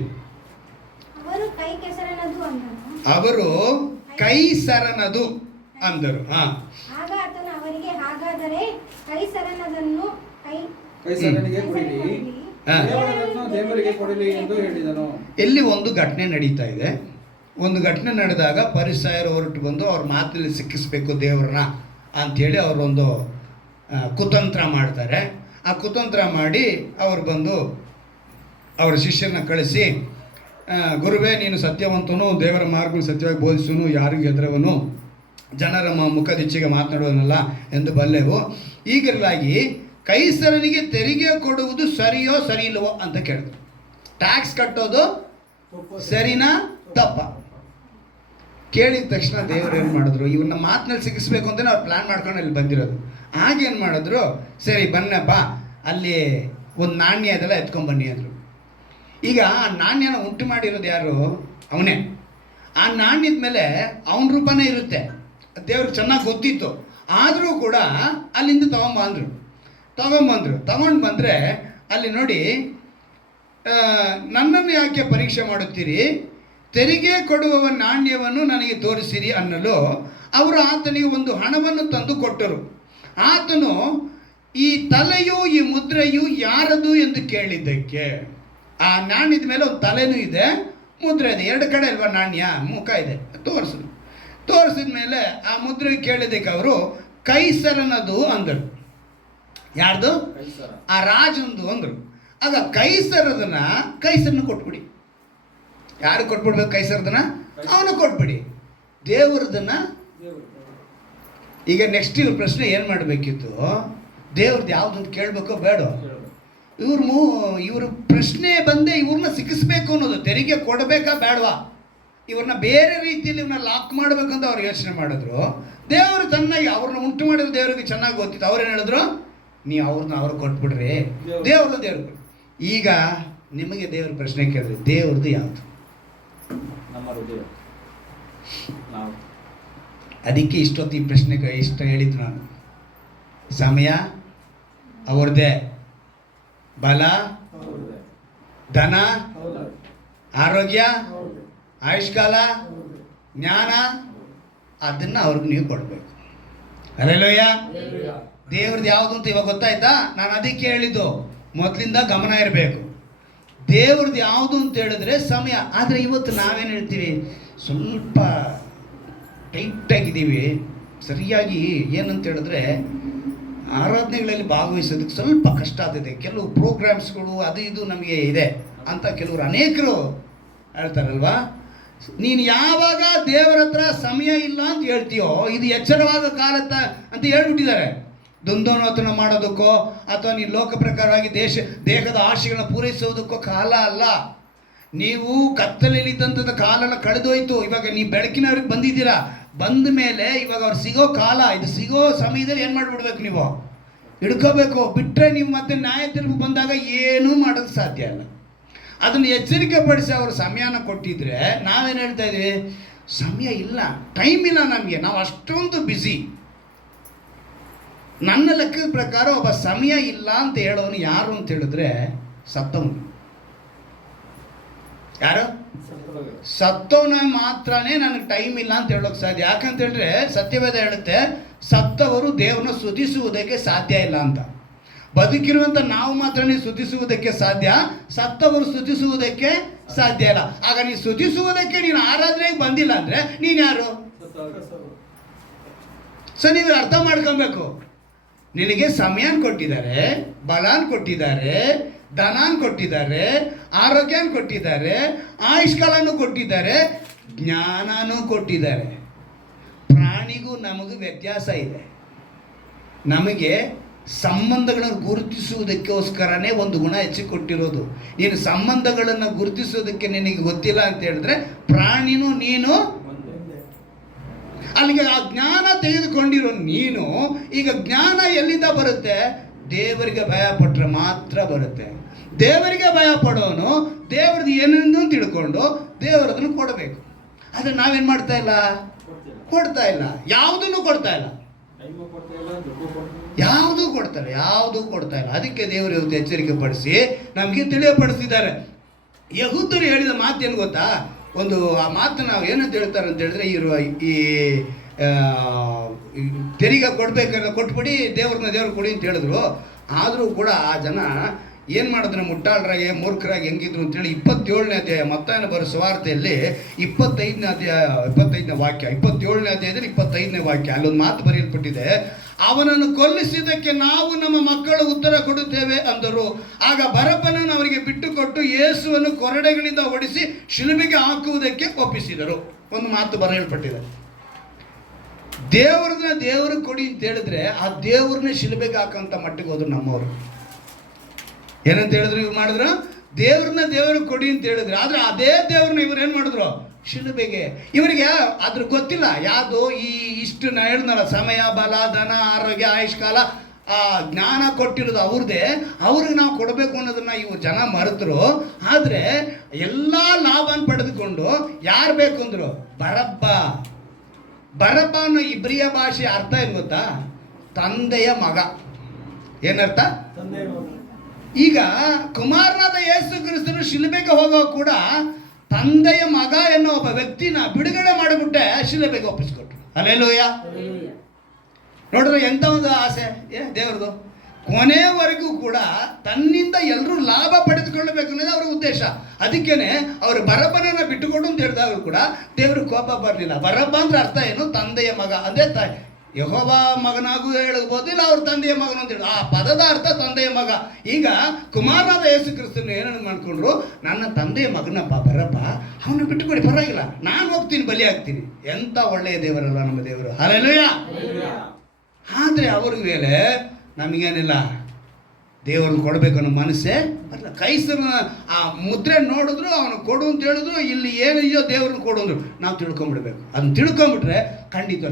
ಅವರು ಕೈಸರನದು ಅಂದರು. ಇಲ್ಲಿ ಒಂದು ಘಟನೆ ನಡೀತಾ ಇದೆ. ಒಂದು ಘಟನೆ ನಡೆದಾಗ ಪರಿಸಾಯರು ಹೊರಟು ಬಂದು ಅವ್ರ ಮಾತಿನಲ್ಲಿ ಸಿಕ್ಕಿಸ್ಬೇಕು ದೇವ್ರನ್ನ ಅಂಥೇಳಿ ಅವರೊಂದು ಕುತಂತ್ರ ಮಾಡ್ತಾರೆ. ಆ ಕುತಂತ್ರ ಮಾಡಿ ಅವ್ರು ಬಂದು ಅವರ ಶಿಷ್ಯರನ್ನ ಕಳಿಸಿ, ಗುರುವೇ ನೀನು ಸತ್ಯವಂತನು, ದೇವರ ಮಾರ್ಗವನ್ನು ಸತ್ಯವಾಗಿ ಬೋಧಿಸುವನು, ಯಾರಿಗೂ ಹೆದರವನು, ಜನರ ಮುಖದಿಚ್ಛೆಗೆ ಮಾತನಾಡುವನಲ್ಲ ಎಂದು ಬಲ್ಲೆವು. ಈಗಿರಲಾಗಿ ಕೈಸರನಿಗೆ ತೆರಿಗೆ ಕೊಡುವುದು ಸರಿಯೋ ಸರಿ ಇಲ್ಲವೋ ಅಂತ ಕೇಳಿದ್ರು. ಟ್ಯಾಕ್ಸ್ ಕಟ್ಟೋದು ಸರಿನಾ ತಪ್ಪ? ಕೇಳಿದ ತಕ್ಷಣ ದೇವರು ಏನು ಮಾಡಿದ್ರು, ಇವನ್ನ ಮಾತಿನಲ್ಲಿ ಸಿಗಿಸ್ಬೇಕು ಅಂತಲೇ ಅವ್ರು ಪ್ಲ್ಯಾನ್ ಮಾಡ್ಕೊಂಡು ಅಲ್ಲಿ ಬಂದಿರೋದು. ಆಗೇನು ಮಾಡಿದ್ರು, ಸರಿ ಬನ್ನಪ್ಪ ಅಲ್ಲಿ ಒಂದು ನಾಣ್ಯ ಇದೆಲ್ಲ ಎತ್ಕೊಂಡ್ಬನ್ನಿ ಅಂದರು. ಈಗ ಆ ನಾಣ್ಯನ ಉಂಟು ಮಾಡಿರೋದು ಯಾರು? ಅವನೇ. ಆ ನಾಣ್ಯದ ಮೇಲೆ ಅವನ ರೂಪನೇ ಇರುತ್ತೆ. ದೇವ್ರಿಗೆ ಚೆನ್ನಾಗಿ ಗೊತ್ತಿತ್ತು. ಆದರೂ ಕೂಡ ಅಲ್ಲಿಂದ ತಗೊಂಬಂದರು. ತಗೊಂಡು ಬಂದರೆ ಅಲ್ಲಿ ನೋಡಿ, ನನ್ನನ್ನು ಯಾಕೆ ಪರೀಕ್ಷೆ ಮಾಡುತ್ತೀರಿ, ತೆರಿಗೆ ಕೊಡುವ ನಾಣ್ಯವನ್ನು ನನಗೆ ತೋರಿಸಿರಿ ಅನ್ನಲು ಅವರು ಆತನಿಗೆ ಒಂದು ಹಣವನ್ನು ತಂದು ಕೊಟ್ಟರು. ಆತನು ಈ ತಲೆಯು ಈ ಮುದ್ರೆಯು ಯಾರದು ಎಂದು ಕೇಳಿದ್ದಕ್ಕೆ, ಆ ನಾಣ್ಯದ ಮೇಲೆ ಒಂದು ತಲೆನೂ ಇದೆ, ಮುದ್ರೆ ಇದೆ, ಎರಡು ಕಡೆ ಅಲ್ವಾ ನಾಣ್ಯ, ಮುಖ ಇದೆ, ತೋರಿಸಿದ ಮೇಲೆ ಆ ಮುದ್ರೆ ಕೇಳಿದ್ದಕ್ಕೆ ಅವರು ಕೈಸರನದು ಅಂದರು. ಯಾರ್ದು? ಆ ರಾಜಂದು ಅಂದರು. ಆಗ ಕೈಸರನ್ನ ಕೊಟ್ಬಿಡಿ. ಯಾರು ಕೊಟ್ಬಿಡ್ಬೇಕು? ಕೈಸರದನ್ನ ಅವನು ಕೊಟ್ಬಿಡಿ. ದೇವ್ರದನ್ನ ಈಗ ನೆಕ್ಸ್ಟ್ ಇವ್ರ ಪ್ರಶ್ನೆ ಏನು ಮಾಡಬೇಕಿತ್ತು, ದೇವ್ರದ್ದು ಯಾವುದಂತ ಕೇಳಬೇಕೋ ಬೇಡ. ಇವ್ರ ಪ್ರಶ್ನೆ ಬಂದೆ ಇವ್ರನ್ನ ಸಿಕ್ಕಿಸ್ಬೇಕು ಅನ್ನೋದು. ತೆರಿಗೆ ಕೊಡಬೇಕಾ ಬೇಡವಾ, ಇವ್ರನ್ನ ಬೇರೆ ರೀತಿಯಲ್ಲಿ ಇವ್ರನ್ನ ಲಾಕ್ ಮಾಡಬೇಕಂತ ಅವ್ರು ಯೋಚನೆ ಮಾಡಿದ್ರು. ದೇವರು ಚೆನ್ನಾಗಿ ಅವ್ರನ್ನ ಉಂಟು ಮಾಡಿದ್ರು, ದೇವರಿಗೆ ಚೆನ್ನಾಗಿ ಗೊತ್ತಿತ್ತು. ಅವ್ರೇನು ಹೇಳಿದ್ರು, ನೀವು ಅವ್ರು ಕೊಟ್ಬಿಡ್ರಿ, ದೇವ್ರು. ಈಗ ನಿಮಗೆ ದೇವ್ರ ಪ್ರಶ್ನೆ ಕೇಳಿದ್ರೆ ದೇವ್ರದ್ದು ಯಾವುದು? ಅದಕ್ಕೆ ಇಷ್ಟೊತ್ತು ಈ ಪ್ರಶ್ನೆಗೆ ಇಷ್ಟ ಹೇಳಿದ್ದು ನಾನು. ಸಮಯ ಅವ್ರದ್ದೇ, ಬಲ, ಧನ, ಆರೋಗ್ಯ, ಆಯುಷ್ಕಾಲ, ಜ್ಞಾನ, ಅದನ್ನು ಅವ್ರಿಗೆ ನೀವು ಕೊಡಬೇಕು. ಅಲ್ಲೆಲ್ಲೋಯ್ಯ, ದೇವ್ರದ್ದು ಯಾವುದು ಅಂತ ಇವಾಗ ಗೊತ್ತಾಯ್ತಾ? ನಾನು ಅದಕ್ಕೆ ಹೇಳಿದ್ದು, ಮೊದಲಿಂದ ಗಮನ ಇರಬೇಕು. ದೇವ್ರದ್ದು ಯಾವುದು ಅಂತ ಹೇಳಿದ್ರೆ ಸಮಯ. ಆದರೆ ಇವತ್ತು ನಾವೇನು ಹೇಳ್ತೀವಿ, ಸ್ವಲ್ಪ ಟೈಟಾಗಿದ್ದೀವಿ. ಸರಿಯಾಗಿ ಏನಂತ ಹೇಳಿದ್ರೆ ಆರಾಧನೆಗಳಲ್ಲಿ ಭಾಗವಹಿಸೋದಕ್ಕೆ ಸ್ವಲ್ಪ ಕಷ್ಟ ಆಗ್ತಿದೆ. ಕೆಲವು ಪ್ರೋಗ್ರಾಮ್ಸ್ಗಳು ಅದು ಇದು ನಮಗೆ ಇದೆ ಅಂತ ಕೆಲವರು ಅನೇಕರು ಹೇಳ್ತಾರಲ್ವಾ. ನೀನು ಯಾವಾಗ ದೇವರ ಹತ್ರ ಸಮಯ ಇಲ್ಲ ಅಂತ ಹೇಳ್ತೀಯೋ, ಇದು ಎಚ್ಚರವಾದ ಕಾಲ ಅಂತ ಹೇಳ್ಬಿಟ್ಟಿದ್ದಾರೆ. ದ್ವಂದ್ವನೋತನ ಮಾಡೋದಕ್ಕೋ ಅಥವಾ ನೀನು ಲೋಕ ಪ್ರಕಾರವಾಗಿ ದೇಹದ ಆಶೆಗಳನ್ನ ಪೂರೈಸೋದಕ್ಕೋ ಕಾಲ ಅಲ್ಲ. ನೀವು ಕತ್ತಲೆಯಲ್ಲಿದ್ದಂಥದ್ದು ಕಾಲನ ಕಳೆದೋಯ್ತು. ಇವಾಗ ನೀವು ಬೆಳಕಿನವ್ರಿಗೆ ಬಂದಿದ್ದೀರಾ. ಬಂದ ಮೇಲೆ ಇವಾಗ ಅವ್ರು ಸಿಗೋ ಕಾಲ, ಇದು ಸಿಗೋ ಸಮಯದಲ್ಲಿ ಏನು ಮಾಡಿಬಿಡ್ಬೇಕು, ನೀವು ಹಿಡ್ಕೋಬೇಕು. ಬಿಟ್ಟರೆ ನೀವು ಮತ್ತೆ ನ್ಯಾಯ ತೀರ್ಪು ಬಂದಾಗ ಏನೂ ಮಾಡೋದು ಸಾಧ್ಯ ಇಲ್ಲ. ಅದನ್ನು ಎಚ್ಚರಿಕೆ ಪಡಿಸಿ ಅವರು ಸಮಯನ ಕೊಟ್ಟಿದ್ರೆ, ನಾವೇನು ಹೇಳ್ತಾ ಇದ್ದೀವಿ, ಸಮಯ ಇಲ್ಲ, ಟೈಮ್ ಇಲ್ಲ ನಮಗೆ, ನಾವು ಅಷ್ಟೊಂದು ಬ್ಯುಸಿ. ನನ್ನ ಲೆಕ್ಕದ ಪ್ರಕಾರ ಒಬ್ಬ ಸಮಯ ಇಲ್ಲ ಅಂತ ಹೇಳೋನು ಯಾರು ಅಂತ ಹೇಳಿದ್ರೆ ಸತ್ತವನು. ಯಾರು? ಸತ್ತವನ ಮಾತ್ರನೇ ನನಗೆ ಟೈಮ್ ಇಲ್ಲ ಅಂತ ಹೇಳೋಕೆ ಸಾಧ್ಯ. ಯಾಕಂತ ಹೇಳಿದ್ರೆ ಸತ್ಯವೇದ ಹೇಳುತ್ತೆ, ಸತ್ತವರು ದೇವರನ್ನ ಸ್ತುತಿಸುವುದಕ್ಕೆ ಸಾಧ್ಯ ಇಲ್ಲ ಅಂತ. ಬದುಕಿರುವಂಥ ನಾವು ಮಾತ್ರನೇ ಸ್ತುತಿಸುವುದಕ್ಕೆ ಸಾಧ್ಯ, ಸತ್ತವರು ಸ್ತುತಿಸುವುದಕ್ಕೆ ಸಾಧ್ಯ ಇಲ್ಲ. ಆಗ ನೀನು ಸ್ತುತಿಸುವುದಕ್ಕೆ ನೀನು ಆರಾಧನೆಗೆ ಬಂದಿಲ್ಲ ಅಂದರೆ ನೀನು ಯಾರು? ಸೊ ನೀವು ಅರ್ಥ ಮಾಡ್ಕೊಬೇಕು. ನಿನಗೆ ಸಮಯನ ಕೊಟ್ಟಿದ್ದಾರೆ, ಬಲಾನ್ ಕೊಟ್ಟಿದ್ದಾರೆ, ಧನಾನ್ ಕೊಟ್ಟಿದ್ದಾರೆ, ಆರೋಗ್ಯನ ಕೊಟ್ಟಿದ್ದಾರೆ, ಆಯುಷ್ಕಾಲನೂ ಕೊಟ್ಟಿದ್ದಾರೆ, ಜ್ಞಾನನೂ ಕೊಟ್ಟಿದ್ದಾರೆ. ಪ್ರಾಣಿಗೂ ನಮಗೂ ವ್ಯತ್ಯಾಸ ಇದೆ. ನಮಗೆ ಸಂಬಂಧಗಳನ್ನು ಗುರುತಿಸುವುದಕ್ಕೋಸ್ಕರನೇ ಒಂದು ಗುಣ ಹೆಚ್ಚಿಗೆ ಕೊಟ್ಟಿರೋದು. ನೀನು ಸಂಬಂಧಗಳನ್ನು ಗುರುತಿಸೋದಕ್ಕೆ ನಿನಗೆ ಗೊತ್ತಿಲ್ಲ ಅಂತ ಹೇಳಿದ್ರೆ ಪ್ರಾಣಿನೂ ನೀನು ಅಲ್ಲಿಗೆ ಆ ಜ್ಞಾನ ತೆಗೆದುಕೊಂಡಿರೋ ನೀನು ಈಗ ಜ್ಞಾನ ಎಲ್ಲಿಂದ ಬರುತ್ತೆ? ದೇವರಿಗೆ ಭಯ ಪಟ್ಟರೆ ಮಾತ್ರ ಬರುತ್ತೆ. ದೇವರಿಗೆ ಭಯ ಪಡೋನು ದೇವ್ರದ್ದು ಏನೇನು ತಿಳ್ಕೊಂಡು ದೇವರದನ್ನು ಕೊಡಬೇಕು. ಆದರೆ ನಾವೇನು ಮಾಡ್ತಾ ಇಲ್ಲ, ಕೊಡ್ತಾ ಇಲ್ಲ, ಯಾವುದನ್ನು ಕೊಡ್ತಾ ಇಲ್ಲ, ಯಾವುದೂ ಕೊಡ್ತಾ ಇಲ್ಲ. ಅದಕ್ಕೆ ದೇವರು ಇವತ್ತು ಎಚ್ಚರಿಕೆ ಪಡಿಸಿ ನಮಗೆ ತಿಳಿಯಪಡಿಸಿದ್ದಾರೆ. ಯಹೂದ್ಯರು ಹೇಳಿದ ಮಾತೇನು ಗೊತ್ತಾ? ಒಂದು ಆ ಮಾತು ನಾವು ಏನಂತ ಹೇಳ್ತಾರೆ ಅಂತ ಹೇಳಿದ್ರೆ, ಈ ತೆರಿಗೆ ಕೊಡ್ಬೇಕಲ್ಲ, ಕೊಟ್ಬಿಡಿ, ದೇವ್ರ ಕೊಡಿ ಅಂತ ಹೇಳಿದ್ರು. ಆದರೂ ಕೂಡ ಆ ಜನ ಏನು ಮಾಡಿದ್ರೆ ಮುಟ್ಟಾಳರಾಗಿ ಮೂರ್ಖರಾಗಿ ಹೆಂಗಿದ್ರು ಅಂತೇಳಿ 27ನೇ ಅಧ್ಯಾಯ ಮತ್ತಾಯನ ಬರೋ ಸುವಾರ್ತೆಯಲ್ಲಿ 25ನೇ ವಾಕ್ಯ 27ನೇ ಅಧ್ಯಾಯದಲ್ಲಿ 25ನೇ ವಾಕ್ಯ ಅಲ್ಲೊಂದು ಮಾತು ಬರೆಯಲ್ಪಟ್ಟಿದೆ. ಅವನನ್ನು ಕೊಲ್ಲಿಸಿದ್ದಕ್ಕೆ ನಾವು ನಮ್ಮ ಮಕ್ಕಳು ಉತ್ತರ ಕೊಡುತ್ತೇವೆ ಅಂದರು. ಆಗ ಬರಬ್ಬನನ್ನು ಅವರಿಗೆ ಬಿಟ್ಟುಕೊಟ್ಟು ಯೇಸುವನ್ನು ಕೊರಡೆಗಳಿಂದ ಹೊಡಿಸಿ ಶಿಲುಬೆಗೆ ಹಾಕುವುದಕ್ಕೆ ಒಪ್ಪಿಸಿದರು. ಒಂದು ಮಾತು ಬರೆಯಲ್ಪಟ್ಟಿದೆ. ದೇವ್ರನ್ನ ದೇವರು ಕೊಡಿ ಅಂತ ಹೇಳಿದ್ರೆ ಆ ದೇವ್ರನ್ನೇ ಶಿಲುಬೆಗೆ ಹಾಕೋಂಥ ಮಟ್ಟಿಗೆ ಹೋದ್ರು ನಮ್ಮವರು. ಏನಂತ ಹೇಳಿದ್ರು ಇವ್ರು ಮಾಡಿದ್ರು? ದೇವ್ರನ್ನ ದೇವರು ಕೊಡಿ ಅಂತ ಹೇಳಿದ್ರು. ಆದ್ರೆ ಅದೇ ದೇವ್ರನ್ನ ಇವ್ರು ಏನು ಮಾಡಿದ್ರು? ಶಿಲುಬೆಗೆ. ಇವರಿಗೆ ಅದ್ರ ಗೊತ್ತಿಲ್ಲ ಯಾವುದು ಇಷ್ಟು ನಾ ಹೇಳಿದ್ನಲ್ಲ, ಸಮಯ, ಬಲ, ಧನ, ಆರೋಗ್ಯ, ಆಯುಷ್ಕಾಲ, ಜ್ಞಾನ ಕೊಟ್ಟಿರೋದು ಅವ್ರದ್ದೇ. ಅವ್ರಿಗೆ ನಾವು ಕೊಡಬೇಕು ಅನ್ನೋದನ್ನ ಇವು ಜನ ಮರೆತರು. ಆದರೆ ಎಲ್ಲ ಲಾಭನ ಪಡೆದುಕೊಂಡು ಯಾರು ಬೇಕು ಅಂದರು? ಬರಬ್ಬ ಅನ್ನೋ ಇಬ್ರಿಯ ಭಾಷೆ ಅರ್ಥ ಏನು ಗೊತ್ತಾ? ತಂದೆಯ ಮಗ. ಏನರ್ಥ? ಈಗ ಕುಮಾರನಾದ ಯೇಸು ಕ್ರಿಸ್ತನು ಶಿಲುಬೆಗೆ ಹೋಗೋ ಕೂಡ ತಂದೆಯ ಮಗ ಎನ್ನೋ ಒಬ್ಬ ವ್ಯಕ್ತಿನ ಬಿಡುಗಡೆ ಮಾಡಿಬಿಟ್ಟೆ ಶಿಲುಬೆಗೆ ಒಪ್ಪಿಸ್ಕೊಟ್ರು. ಹಲ್ಲೆಲೂಯಾ. ನೋಡಿದ್ರೆ ಎಂಥ ಒಂದು ಆಸೆ ದೇವ್ರದು. ಕೊನೆಯವರೆಗೂ ಕೂಡ ತನ್ನಿಂದ ಎಲ್ಲರೂ ಲಾಭ ಪಡೆದುಕೊಳ್ಳಬೇಕು ಅನ್ನೋದು ಅವರ ಉದ್ದೇಶ. ಅದಕ್ಕೇನೆ ಅವರು ಬರಬ್ಬನನ್ನ ಬಿಟ್ಟುಕೊಡು ಅಂತ ಹೇಳಿದಾಗ ಕೂಡ ದೇವರು ಕೋಪ ಬರಲಿಲ್ಲ. ಬರಬ್ಬ ಅಂದ್ರೆ ಅರ್ಥ ಏನು? ತಂದೆಯ ಮಗ ಅಂದ್ರೆ ಯೆಹೋವ ಮಗನಾಗೂ ಹೇಳಬಹುದು, ಇಲ್ಲ ಅವ್ರ ತಂದೆಯ ಮಗನು ಅಂತ ಹೇಳಿ. ಆ ಪದದ ಅರ್ಥ ತಂದೆಯ ಮಗ. ಈಗ ಕುಮಾರನಾದ ಯೇಸು ಕ್ರಿಸ್ತನು ಏನನ್ನು ಮಾಡ್ಕೊಂಡ್ರು? ನನ್ನ ತಂದೆಯ ಮಗನಪ್ಪ ಬರಪ್ಪ, ಅವನು ಬಿಟ್ಟುಕೊಡಿ, ಪರವಾಗಿಲ್ಲ, ನಾನು ಹೋಗ್ತೀನಿ, ಬಲಿ ಆಗ್ತೀನಿ. ಎಂತ ಒಳ್ಳೆಯ ದೇವರಲ್ಲ ನಮ್ಮ ದೇವರು. ಹಲ್ಲೆಲೂಯಾ. ಆದರೆ ಅವ್ರ ಮೇಲೆ ನಮಗೇನಿಲ್ಲ, ದೇವ್ರನ್ನ ಕೊಡಬೇಕು ಅನ್ನೋ ಮನಸ್ಸೇ ಅಲ್ಲ. ಕೈಸರನ್ನ ಆ ಮುದ್ರೆ ನೋಡಿದ್ರು, ಅವನು ಕೊಡು ಅಂತ ಹೇಳಿದ್ರು, ಇಲ್ಲಿ ಏನಿದೆಯೋ ದೇವ್ರನ್ನ ಕೊಡು ಅಂದ್ರು. ನಾವು ತಿಳ್ಕೊಂಬಿಡ್ಬೇಕು. ಅದನ್ನ ತಿಳ್ಕೊಂಬಿಟ್ರೆ ಖಂಡಿತ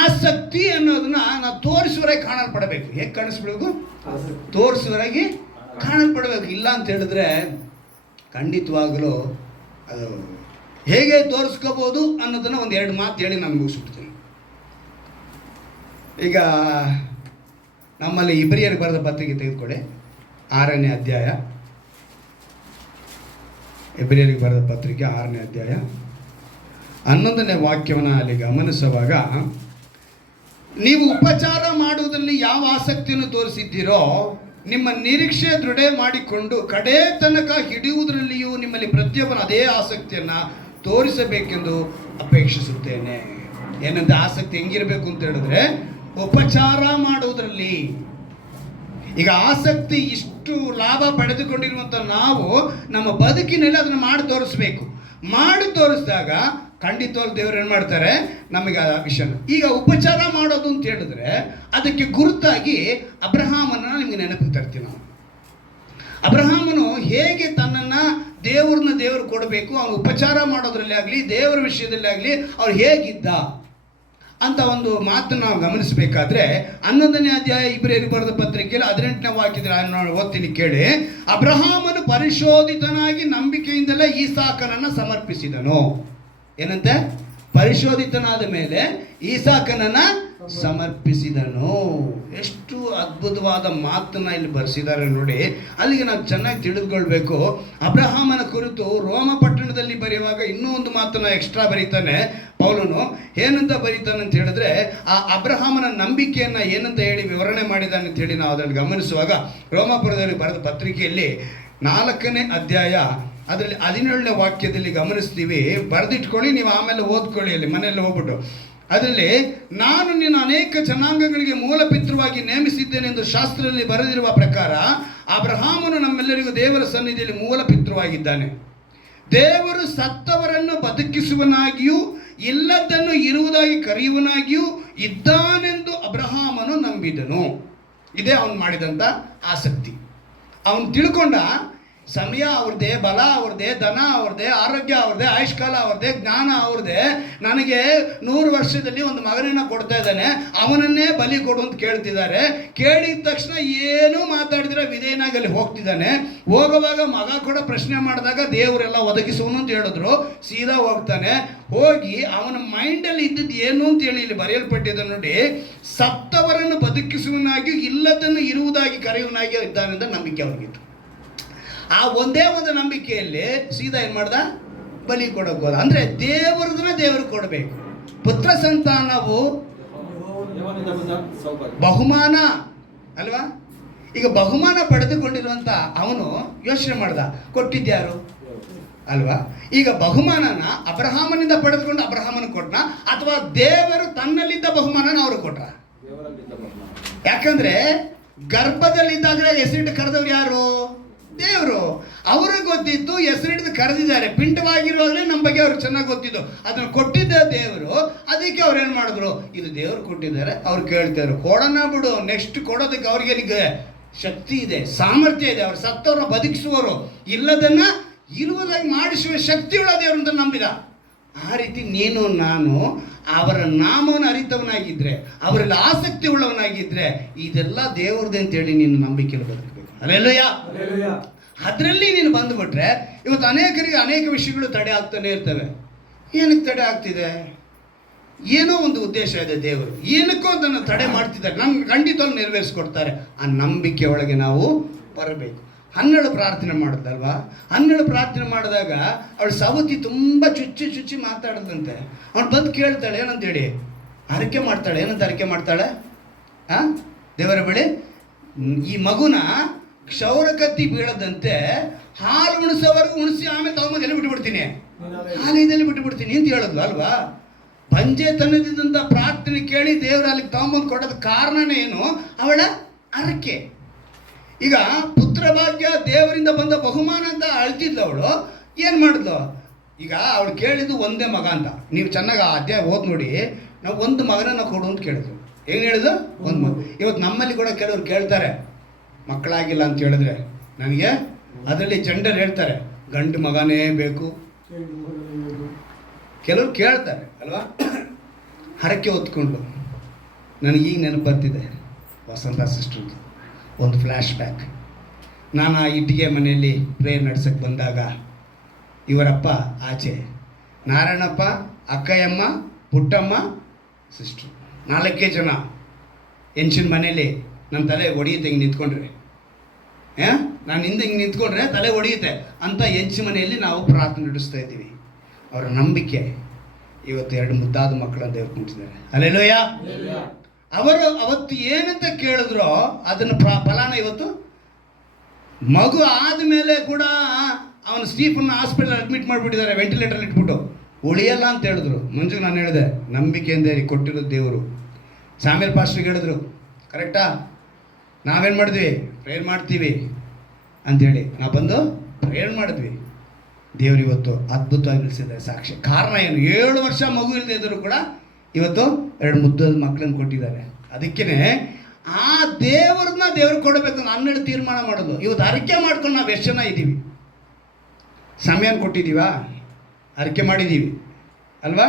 ಆಸಕ್ತಿ ಅನ್ನೋದನ್ನ ನಾವು ತೋರಿಸುವವರೆಗೆ ಕಾಣಲ್ಪಡಬೇಕು. ಹೇಗೆ ಕಾಣಿಸ್ಬಿಡ್ಬೇಕು? ತೋರಿಸುವವರೆಗೆ ಕಾಣಲ್ಪಡಬೇಕು. ಇಲ್ಲ ಅಂತ ಹೇಳಿದ್ರೆ ಖಂಡಿತವಾಗಲೂ ಅದು ಹೇಗೆ ತೋರಿಸ್ಕೋಬೋದು ಅನ್ನೋದನ್ನು ಒಂದು 2 ಮಾತು ಹೇಳಿ ನಾನು ಮುಗಿಸ್ಬಿಡ್ತೀನಿ. ಈಗ ನಮ್ಮಲ್ಲಿ ಇಬ್ರಿಯರಿಗೆ ಬರೆದ ಪತ್ರಿಕೆ ತೆಗೆದುಕೊಳ್ಳಿ, 6ನೇ ಅಧ್ಯಾಯ. ಇಬ್ರಿಯರಿಗೆ ಬರೆದ ಪತ್ರಿಕೆ 6ನೇ ಅಧ್ಯಾಯ 11ನೇ ವಾಕ್ಯವನ್ನು ಅಲ್ಲಿ ಗಮನಿಸುವಾಗ, ನೀವು ಉಪಚಾರ ಮಾಡುವುದರಲ್ಲಿ ಯಾವ ಆಸಕ್ತಿಯನ್ನು ತೋರಿಸಿದ್ದೀರೋ ನಿಮ್ಮ ನಿರೀಕ್ಷೆ ದೃಢ ಮಾಡಿಕೊಂಡು ಕಡೇ ತನಕ ಹಿಡಿಯುವುದರಲ್ಲಿಯೂ ನಿಮ್ಮಲ್ಲಿ ಪ್ರತಿಯೊಬ್ಬನ ಅದೇ ಆಸಕ್ತಿಯನ್ನು ತೋರಿಸಬೇಕೆಂದು ಅಪೇಕ್ಷಿಸುತ್ತೇನೆ. ಏನಂತ ಆಸಕ್ತಿ ಹೆಂಗಿರಬೇಕು ಅಂತ ಹೇಳಿದ್ರೆ, ಉಪಚಾರ ಮಾಡುವುದರಲ್ಲಿ. ಈಗ ಆಸಕ್ತಿ ಇಷ್ಟು ಲಾಭ ಪಡೆದುಕೊಂಡಿರುವಂಥ ನಾವು ನಮ್ಮ ಬದುಕಿನಲ್ಲಿ ಅದನ್ನು ಮಾಡಿ ತೋರಿಸ್ಬೇಕು. ಮಾಡಿ ತೋರಿಸಿದಾಗ ಖಂಡಿತವಾಗಿ ದೇವರು ಏನು ಮಾಡ್ತಾರೆ? ನಮಗೆ ಆ ವಿಷಯ. ಈಗ ಉಪಚಾರ ಮಾಡೋದು ಅಂತ ಹೇಳಿದ್ರೆ ಅದಕ್ಕೆ ಗುರುತಾಗಿ ಅಬ್ರಹಾಮನ ನಿಮಗೆ ನೆನಪಿಗೆ ತರ್ತೀವಿ ನಾವು. ಅಬ್ರಹಾಮನು ಹೇಗೆ ತನ್ನನ್ನು ದೇವರು ಕೊಡಬೇಕು, ಅವನು ಉಪಚಾರ ಮಾಡೋದ್ರಲ್ಲಿ ಆಗಲಿ ದೇವರ ವಿಷಯದಲ್ಲಿ ಆಗಲಿ ಅವ್ರು ಹೇಗಿದ್ದ ಅಂತ ಒಂದು ಮಾತನ್ನು ನಾವು ಗಮನಿಸಬೇಕಾದ್ರೆ 11ನೇ ಅಧ್ಯಾಯ ಇಬ್ರಿಯರಿಗೆ ಬರೆದ ಪತ್ರಿಕೆಯಲ್ಲಿ 18ನೇ ವಾಕ್ಯದಲ್ಲಿ ನಾನು ಓದ್ತೀನಿ ಕೇಳಿ. ಅಬ್ರಹಾಮನು ಪರಿಶೋಧಿತನಾಗಿ ನಂಬಿಕೆಯಿಂದಲೇ ಈಸಾಕನನ್ನು ಸಮರ್ಪಿಸಿದನು. ಏನಂತೆ? ಪರಿಶೋಧಿತನಾದ ಮೇಲೆ ಈಸಾಕನನ್ನು ಸಮರ್ಪಿಸಿದನು. ಎಷ್ಟು ಅದ್ಭುತವಾದ ಮಾತನ್ನ ಇಲ್ಲಿ ಬರೆಸಿದ್ದಾರೆ ನೋಡಿ. ಅಲ್ಲಿಗೆ ನಾವು ಚೆನ್ನಾಗಿ ತಿಳಿದುಕೊಳ್ಬೇಕು. ಅಬ್ರಹಾಮನ ಕುರಿತು ರೋಮ ಪಟ್ಟಣದಲ್ಲಿ ಬರೆಯುವಾಗ ಇನ್ನೂ ಒಂದು ಮಾತನ್ನ ಎಕ್ಸ್ಟ್ರಾ ಬರೀತಾನೆ ಪೌಲನು. ಏನಂತ ಬರೀತಾನೆ ಅಂತ ಹೇಳಿದ್ರೆ, ಆ ಅಬ್ರಹಾಮನ ನಂಬಿಕೆಯನ್ನ ಏನಂತ ಹೇಳಿ ವಿವರಣೆ ಮಾಡಿದಾನೆ ಅಂತ ಹೇಳಿ ನಾವು ಅದನ್ನು ಗಮನಿಸುವಾಗ ರೋಮಾಪುರದಲ್ಲಿ ಬರೆದ ಪತ್ರಿಕೆಯಲ್ಲಿ 4ನೇ ಅಧ್ಯಾಯ ಅದರಲ್ಲಿ 17ನೇ ವಾಕ್ಯದಲ್ಲಿ ಗಮನಿಸ್ತೀವಿ. ಬರೆದಿಟ್ಕೊಳ್ಳಿ, ನೀವು ಆಮೇಲೆ ಓದ್ಕೊಳ್ಳಿ ಅಲ್ಲಿ ಮನೆಯಲ್ಲಿ ಹೋಗ್ಬಿಟ್ಟು. ಅದರಲ್ಲಿ, ನಾನು ನಿನ್ನ ಅನೇಕ ಜನಾಂಗಗಳಿಗೆ ಮೂಲ ಪಿತೃವಾಗಿ ನೇಮಿಸಿದ್ದೇನೆ ಎಂದು ಶಾಸ್ತ್ರದಲ್ಲಿ ಬರೆದಿರುವ ಪ್ರಕಾರ ಅಬ್ರಹಾಮನು ನಮ್ಮೆಲ್ಲರಿಗೂ ದೇವರ ಸನ್ನಿಧಿಯಲ್ಲಿ ಮೂಲ ಪಿತೃವಾಗಿದ್ದಾನೆ. ದೇವರು ಸತ್ತವರನ್ನು ಬದುಕಿಸುವನಾಗಿಯೂ ಇಲ್ಲದನ್ನು ಇರುವುದಾಗಿ ಕರೆಯುವನಾಗಿಯೂ ಇದ್ದಾನೆಂದು ಅಬ್ರಹಾಮನು ನಂಬಿದನು. ಇದೇ ಅವನು ಮಾಡಿದಂಥ ಆಸಕ್ತಿ. ಅವನು ತಿಳ್ಕೊಂಡ ಸಮಯ ಅವ್ರದ್ದೇ, ಬಲ ಅವ್ರದ್ದೇ, ಧನ ಅವ್ರದ್ದೇ, ಆರೋಗ್ಯ ಅವ್ರದ್ದೇ, ಆಯುಷ್ಕಾಲ ಅವ್ರದ್ದೇ, ಜ್ಞಾನ ಅವ್ರದ್ದೇ. ನನಗೆ 100 ವರ್ಷದಲ್ಲಿ ಒಂದು ಮಗನನ್ನ ಕೊಡ್ತಾ ಇದ್ದಾನೆ, ಅವನನ್ನೇ ಬಲಿ ಕೊಡು ಅಂತ ಕೇಳ್ತಿದ್ದಾರೆ. ಕೇಳಿದ ತಕ್ಷಣ ಏನೂ ಮಾತಾಡಿದ್ರೆ ವಿಧೇಯನಾಗಿ ಅಲ್ಲಿ ಹೋಗ್ತಿದ್ದಾನೆ. ಹೋಗುವಾಗ ಮಗ ಕೂಡ ಪ್ರಶ್ನೆ ಮಾಡಿದಾಗ ದೇವರೆಲ್ಲ ಒದಗಿಸುವನು ಅಂತ ಹೇಳಿದ್ರು. ಸೀದಾ ಹೋಗ್ತಾನೆ. ಹೋಗಿ ಅವನ ಮೈಂಡಲ್ಲಿ ಇದ್ದದ್ದು ಏನು ಅಂತ ಹೇಳಿ ಇಲ್ಲಿ ಬರೆಯಲ್ಪಟ್ಟಿದೆ ನೋಡಿ. ಸತ್ತವರನ್ನು ಬದುಕಿಸುವನಾಗಿ ಇಲ್ಲದನ್ನು ಇರುವುದಾಗಿ ಕರೆಯುವನಾಗಿ ಇದ್ದಾನೆಂದ ನಂಬಿಕೆ ಅವನಿಗಿತ್ತು. ಆ ಒಂದೇ ಒಂದು ನಂಬಿಕೆಯಲ್ಲಿ ಸೀದಾ ಏನು ಮಾಡ್ದ? ಬಲಿ ಕೊಡೋಕೆ ಹೋದ. ಅಂದರೆ ದೇವರದನ್ನ ದೇವರು ಕೊಡಬೇಕು. ಪುತ್ರ ಸಂತಾನವು ಬಹುಮಾನ ಅಲ್ವಾ? ಈಗ ಬಹುಮಾನ ಪಡೆದುಕೊಂಡಿರುವಂಥ ಅವನು ಯೋಚನೆ ಮಾಡ್ದ, ಕೊಟ್ಟಿದ್ಯಾರು ಅಲ್ವಾ? ಈಗ ಬಹುಮಾನನ ಅಬ್ರಹಾಮನಿಂದ ಪಡೆದುಕೊಂಡು ಅಬ್ರಹಾಮನ ಕೊಟ್ನ, ಅಥವಾ ದೇವರು ತನ್ನಲ್ಲಿದ್ದ ಬಹುಮಾನನ ಅವರು ಕೊಟ್ರ? ಯಾಕಂದ್ರೆ ಗರ್ಭದಲ್ಲಿದ್ದಾಗ ಹೆಸರಿಟ್ಟು ಕರೆದವ್ರು ಯಾರು? ದೇವರು. ಅವ್ರಿಗೆ ಗೊತ್ತಿತ್ತು, ಹೆಸರಿಡಿದು ಕರೆದಿದ್ದಾರೆ. ಪಿಂಡವಾಗಿರುವಾಗಲೇ ನಮ್ಮ ಬಗ್ಗೆ ಅವ್ರಿಗೆ ಚೆನ್ನಾಗಿ ಗೊತ್ತಿದ್ದು. ಅದನ್ನು ಕೊಟ್ಟಿದ್ದ ದೇವರು. ಅದಕ್ಕೆ ಅವ್ರು ಏನು ಮಾಡಿದ್ರು, ಇದು ದೇವರು ಕೊಟ್ಟಿದ್ದಾರೆ, ಅವ್ರು ಕೇಳ್ತಾರೆ, ಕೊಡೋಣ ಬಿಡು, ನೆಕ್ಸ್ಟ್ ಕೊಡೋದಕ್ಕೆ ಅವ್ರಿಗೆ ಶಕ್ತಿ ಇದೆ, ಸಾಮರ್ಥ್ಯ ಇದೆ, ಅವ್ರು ಸತ್ತವ್ರನ್ನ ಬದುಕಿಸುವವರು, ಇಲ್ಲದನ್ನ ಇರುವುದಾಗಿ ಮಾಡಿಸುವ ಶಕ್ತಿಯುಳ್ಳ ದೇವರು ಅಂತ ನಂಬಿದ. ಆ ರೀತಿ ನೀನು ನಾನು ಅವರ ನಾಮವನ್ನು ಅರಿತವನಾಗಿದ್ದರೆ, ಅವರಲ್ಲಿ ಆಸಕ್ತಿ ಉಳ್ಳವನಾಗಿದ್ದರೆ, ಇದೆಲ್ಲ ದೇವ್ರದ್ದು ಅಂತೇಳಿ ನೀನು ನಂಬಿಕೆಯಲ್ಲಿ ಬದುಕಬೇಕು. ಹಲ್ಲೆಲೂಯಾ. ಅದರಲ್ಲಿ ನೀನು ಬಂದುಬಿಟ್ರೆ ಇವತ್ತು ಅನೇಕರಿಗೆ ಅನೇಕ ವಿಷಯಗಳು ತಡೆ ಆಗ್ತಾನೆ ಇರ್ತವೆ. ಏನಕ್ಕೆ ತಡೆ ಆಗ್ತಿದೆ? ಏನೋ ಒಂದು ಉದ್ದೇಶ ಇದೆ, ದೇವರು ಏನಕ್ಕೋ ಅದನ್ನು ತಡೆ ಮಾಡ್ತಿದ್ದಾರೆ, ನಮ್ಗೆ ಖಂಡಿತವಾಗಿ ನೆರವೇರಿಸ್ಕೊಡ್ತಾರೆ. ಆ ನಂಬಿಕೆ ಒಳಗೆ ನಾವು ಬರಬೇಕು. 12 ಪ್ರಾರ್ಥನೆ ಮಾಡಿದಲ್ವಾ? 12 ಪ್ರಾರ್ಥನೆ ಮಾಡಿದಾಗ ಅವಳು ಸವತಿ ತುಂಬ ಚುಚ್ಚಿ ಮಾತಾಡದಂತೆ. ಅವಳು ಬಂದು ಕೇಳ್ತಾಳೆ, ಏನಂತೇಳಿ ಅರಕೆ ಮಾಡ್ತಾಳೆ. ಏನಂತ ಅರಕೆ ಮಾಡ್ತಾಳೆ? ದೇವರ ಬಳಿ ಈ ಮಗುನ ಕ್ಷೌರ ಕತ್ತಿ ಬೀಳದಂತೆ ಹಾಲು ಉಣಿಸೋವರೆಗೂ ಉಣಿಸಿ ಆಮೇಲೆ ತಗೊಂಬಂದು ಎಲ್ಲಿ ಬಿಟ್ಟುಬಿಡ್ತೀನಿ, ಹಾಲಿನಲ್ಲಿ ಬಿಟ್ಟುಬಿಡ್ತೀನಿ ಅಂತ ಹೇಳಿದ್ಲು ಅಲ್ವಾ? ಬಂಜೆತನದಿಂದ ಪ್ರಾರ್ಥನೆ ಕೇಳಿ ದೇವರು ಅಲ್ಲಿಗೆ ತಗೊಂಬಂದು ಕೊಡೋದ ಕಾರಣನೇ ಏನು? ಅವಳ ಅರಕೆ. ಈಗ ಪುತ್ರ ಭಾಗ್ಯ ದೇವರಿಂದ ಬಂದ ಬಹುಮಾನ ಅಂತ ಅಳ್ತಿದ್ಲು ಅವಳು. ಏನು ಮಾಡಿದ್ಲು? ಈಗ ಅವಳು ಕೇಳಿದ್ದು ಒಂದೇ ಮಗ ಅಂತ. ನೀವು ಚೆನ್ನಾಗಿ ಅಧ್ಯಾಯ ಓದ್ ನೋಡಿ, ನಾವು ಒಂದು ಮಗನನ್ನು ಕೊಡು ಅಂತ ಕೇಳಿದ್ರು. ಏನು ಹೇಳಿದ್ರು? ಒಂದು ಮಗ. ಇವತ್ತು ನಮ್ಮಲ್ಲಿ ಕೂಡ ಕೆಲವರು ಕೇಳ್ತಾರೆ, ಮಕ್ಕಳಾಗಿಲ್ಲ ಅಂತ ಹೇಳಿದ್ರೆ ನನಗೆ ಅದರಲ್ಲಿ ಜೆಂಡರ್ ಹೇಳ್ತಾರೆ, ಗಂಡು ಮಗನೇ ಬೇಕು. ಕೆಲವರು ಕೇಳ್ತಾರೆ ಅಲ್ವಾ? ಹರಕೆ ಹೊತ್ಕೊಂಡು. ನನಗೀಗ ನೆನಪು ಬರ್ತಿದೆ ವಸಂತ ಸಿಸ್ಟರ್ದು ಒಂದು ಫ್ಲ್ಯಾಶ್ ಬ್ಯಾಕ್. ನಾನು ಆ ಇಟ್ಟಿಗೆ ಮನೆಯಲ್ಲಿ ಪ್ರೇಯರ್ ನಡ್ಸಕ್ಕೆ ಬಂದಾಗ ಇವರಪ್ಪ ಆಚೆ, ನಾರಾಯಣಪ್ಪ, ಅಕ್ಕಯ್ಯಮ್ಮ, ಪುಟ್ಟಮ್ಮ, ಸಿಸ್ಟ್ರು, 4 ಜನ ಹೆಂಚಿನ ಮನೇಲಿ ನನ್ನ ತಲೆ ಹೊಡೆಯುತ್ತೆ ಹಿಂಗೆ ನಿಂತ್ಕೊಂಡ್ರೆ. ನಾನು ಹಿಂದೆ ಹಿಂಗೆ ನಿಂತ್ಕೊಂಡ್ರೆ ತಲೆ ಹೊಡೆಯುತ್ತೆ ಅಂತ ಹೆಂಚು ಮನೆಯಲ್ಲಿ ನಾವು ಪ್ರಾರ್ಥನೆ ನಡೆಸ್ತಾ ಇದ್ದೀವಿ. ಅವರ ನಂಬಿಕೆ ಇವತ್ತು 2 ಮುದ್ದಾದ ಮಕ್ಕಳನ್ನ ದೇವ್ರು ಕುಂತಿದ್ದಾರೆ. ಹಲ್ಲೆಲೂಯಾ. ಅವರು ಅವತ್ತು ಏನಂತ ಕೇಳಿದ್ರೋ ಅದನ್ನು ಫಲಾನ ಇವತ್ತು ಮಗು ಆದಮೇಲೆ ಕೂಡ ಅವನು ಸ್ಟೀಫನ್ನ ಹಾಸ್ಪಿಟಲ್ ಅಡ್ಮಿಟ್ ಮಾಡಿಬಿಟ್ಟಿದ್ದಾರೆ, ವೆಂಟಿಲೇಟರ್ ಇಟ್ಬಿಟ್ಟು. ಉಳಿಯಲ್ಲ ಅಂತ ಹೇಳಿದ್ರು. ಮಂಜು ನಾನು ಹೇಳಿದೆ, ನಂಬಿಕೆಯಿಂದ ಕೊಟ್ಟಿರೋದು ದೇವರು. ಸಾಮೇಲ್ ಪಾಸ್ಟ್ರಿಗೆ ಹೇಳಿದ್ರು, ಕರೆಕ್ಟಾ? ನಾವೇನು ಮಾಡಿದ್ವಿ? ಪ್ರೇಯರ್ ಮಾಡ್ತೀವಿ ಅಂಥೇಳಿ ನಾವು ಬಂದು ಪ್ರೇಯರ್ ಮಾಡಿದ್ವಿ. ದೇವರು ಇವತ್ತು ಅದ್ಭುತವಾಗಿ ನಿಲ್ಲಿಸಿದ್ದಾರೆ ಸಾಕ್ಷಿ. ಕಾರಣ ಏನು? 7 ವರ್ಷ ಮಗು ಇಲ್ಲದೆ ಇದ್ದರೂ ಕೂಡ ಇವತ್ತು 2 ಮುದ್ದಾದ ಮಕ್ಕಳನ್ನು ಕೊಟ್ಟಿದ್ದಾರೆ. ಅದಕ್ಕೇ ಆ ದೇವ್ರನ್ನ ದೇವ್ರಿಗೆ ಕೊಡಬೇಕು 12 ತೀರ್ಮಾನ ಮಾಡೋದು. ಇವತ್ತು ಅರಿಕೆ ಮಾಡ್ಕೊಂಡು ನಾವು ಎಷ್ಟು ಜನ ಇದ್ದೀವಿ? ಸಮಯನ ಕೊಟ್ಟಿದ್ದೀವಾ? ಅರಿಕೆ ಮಾಡಿದ್ದೀವಿ ಅಲ್ವಾ?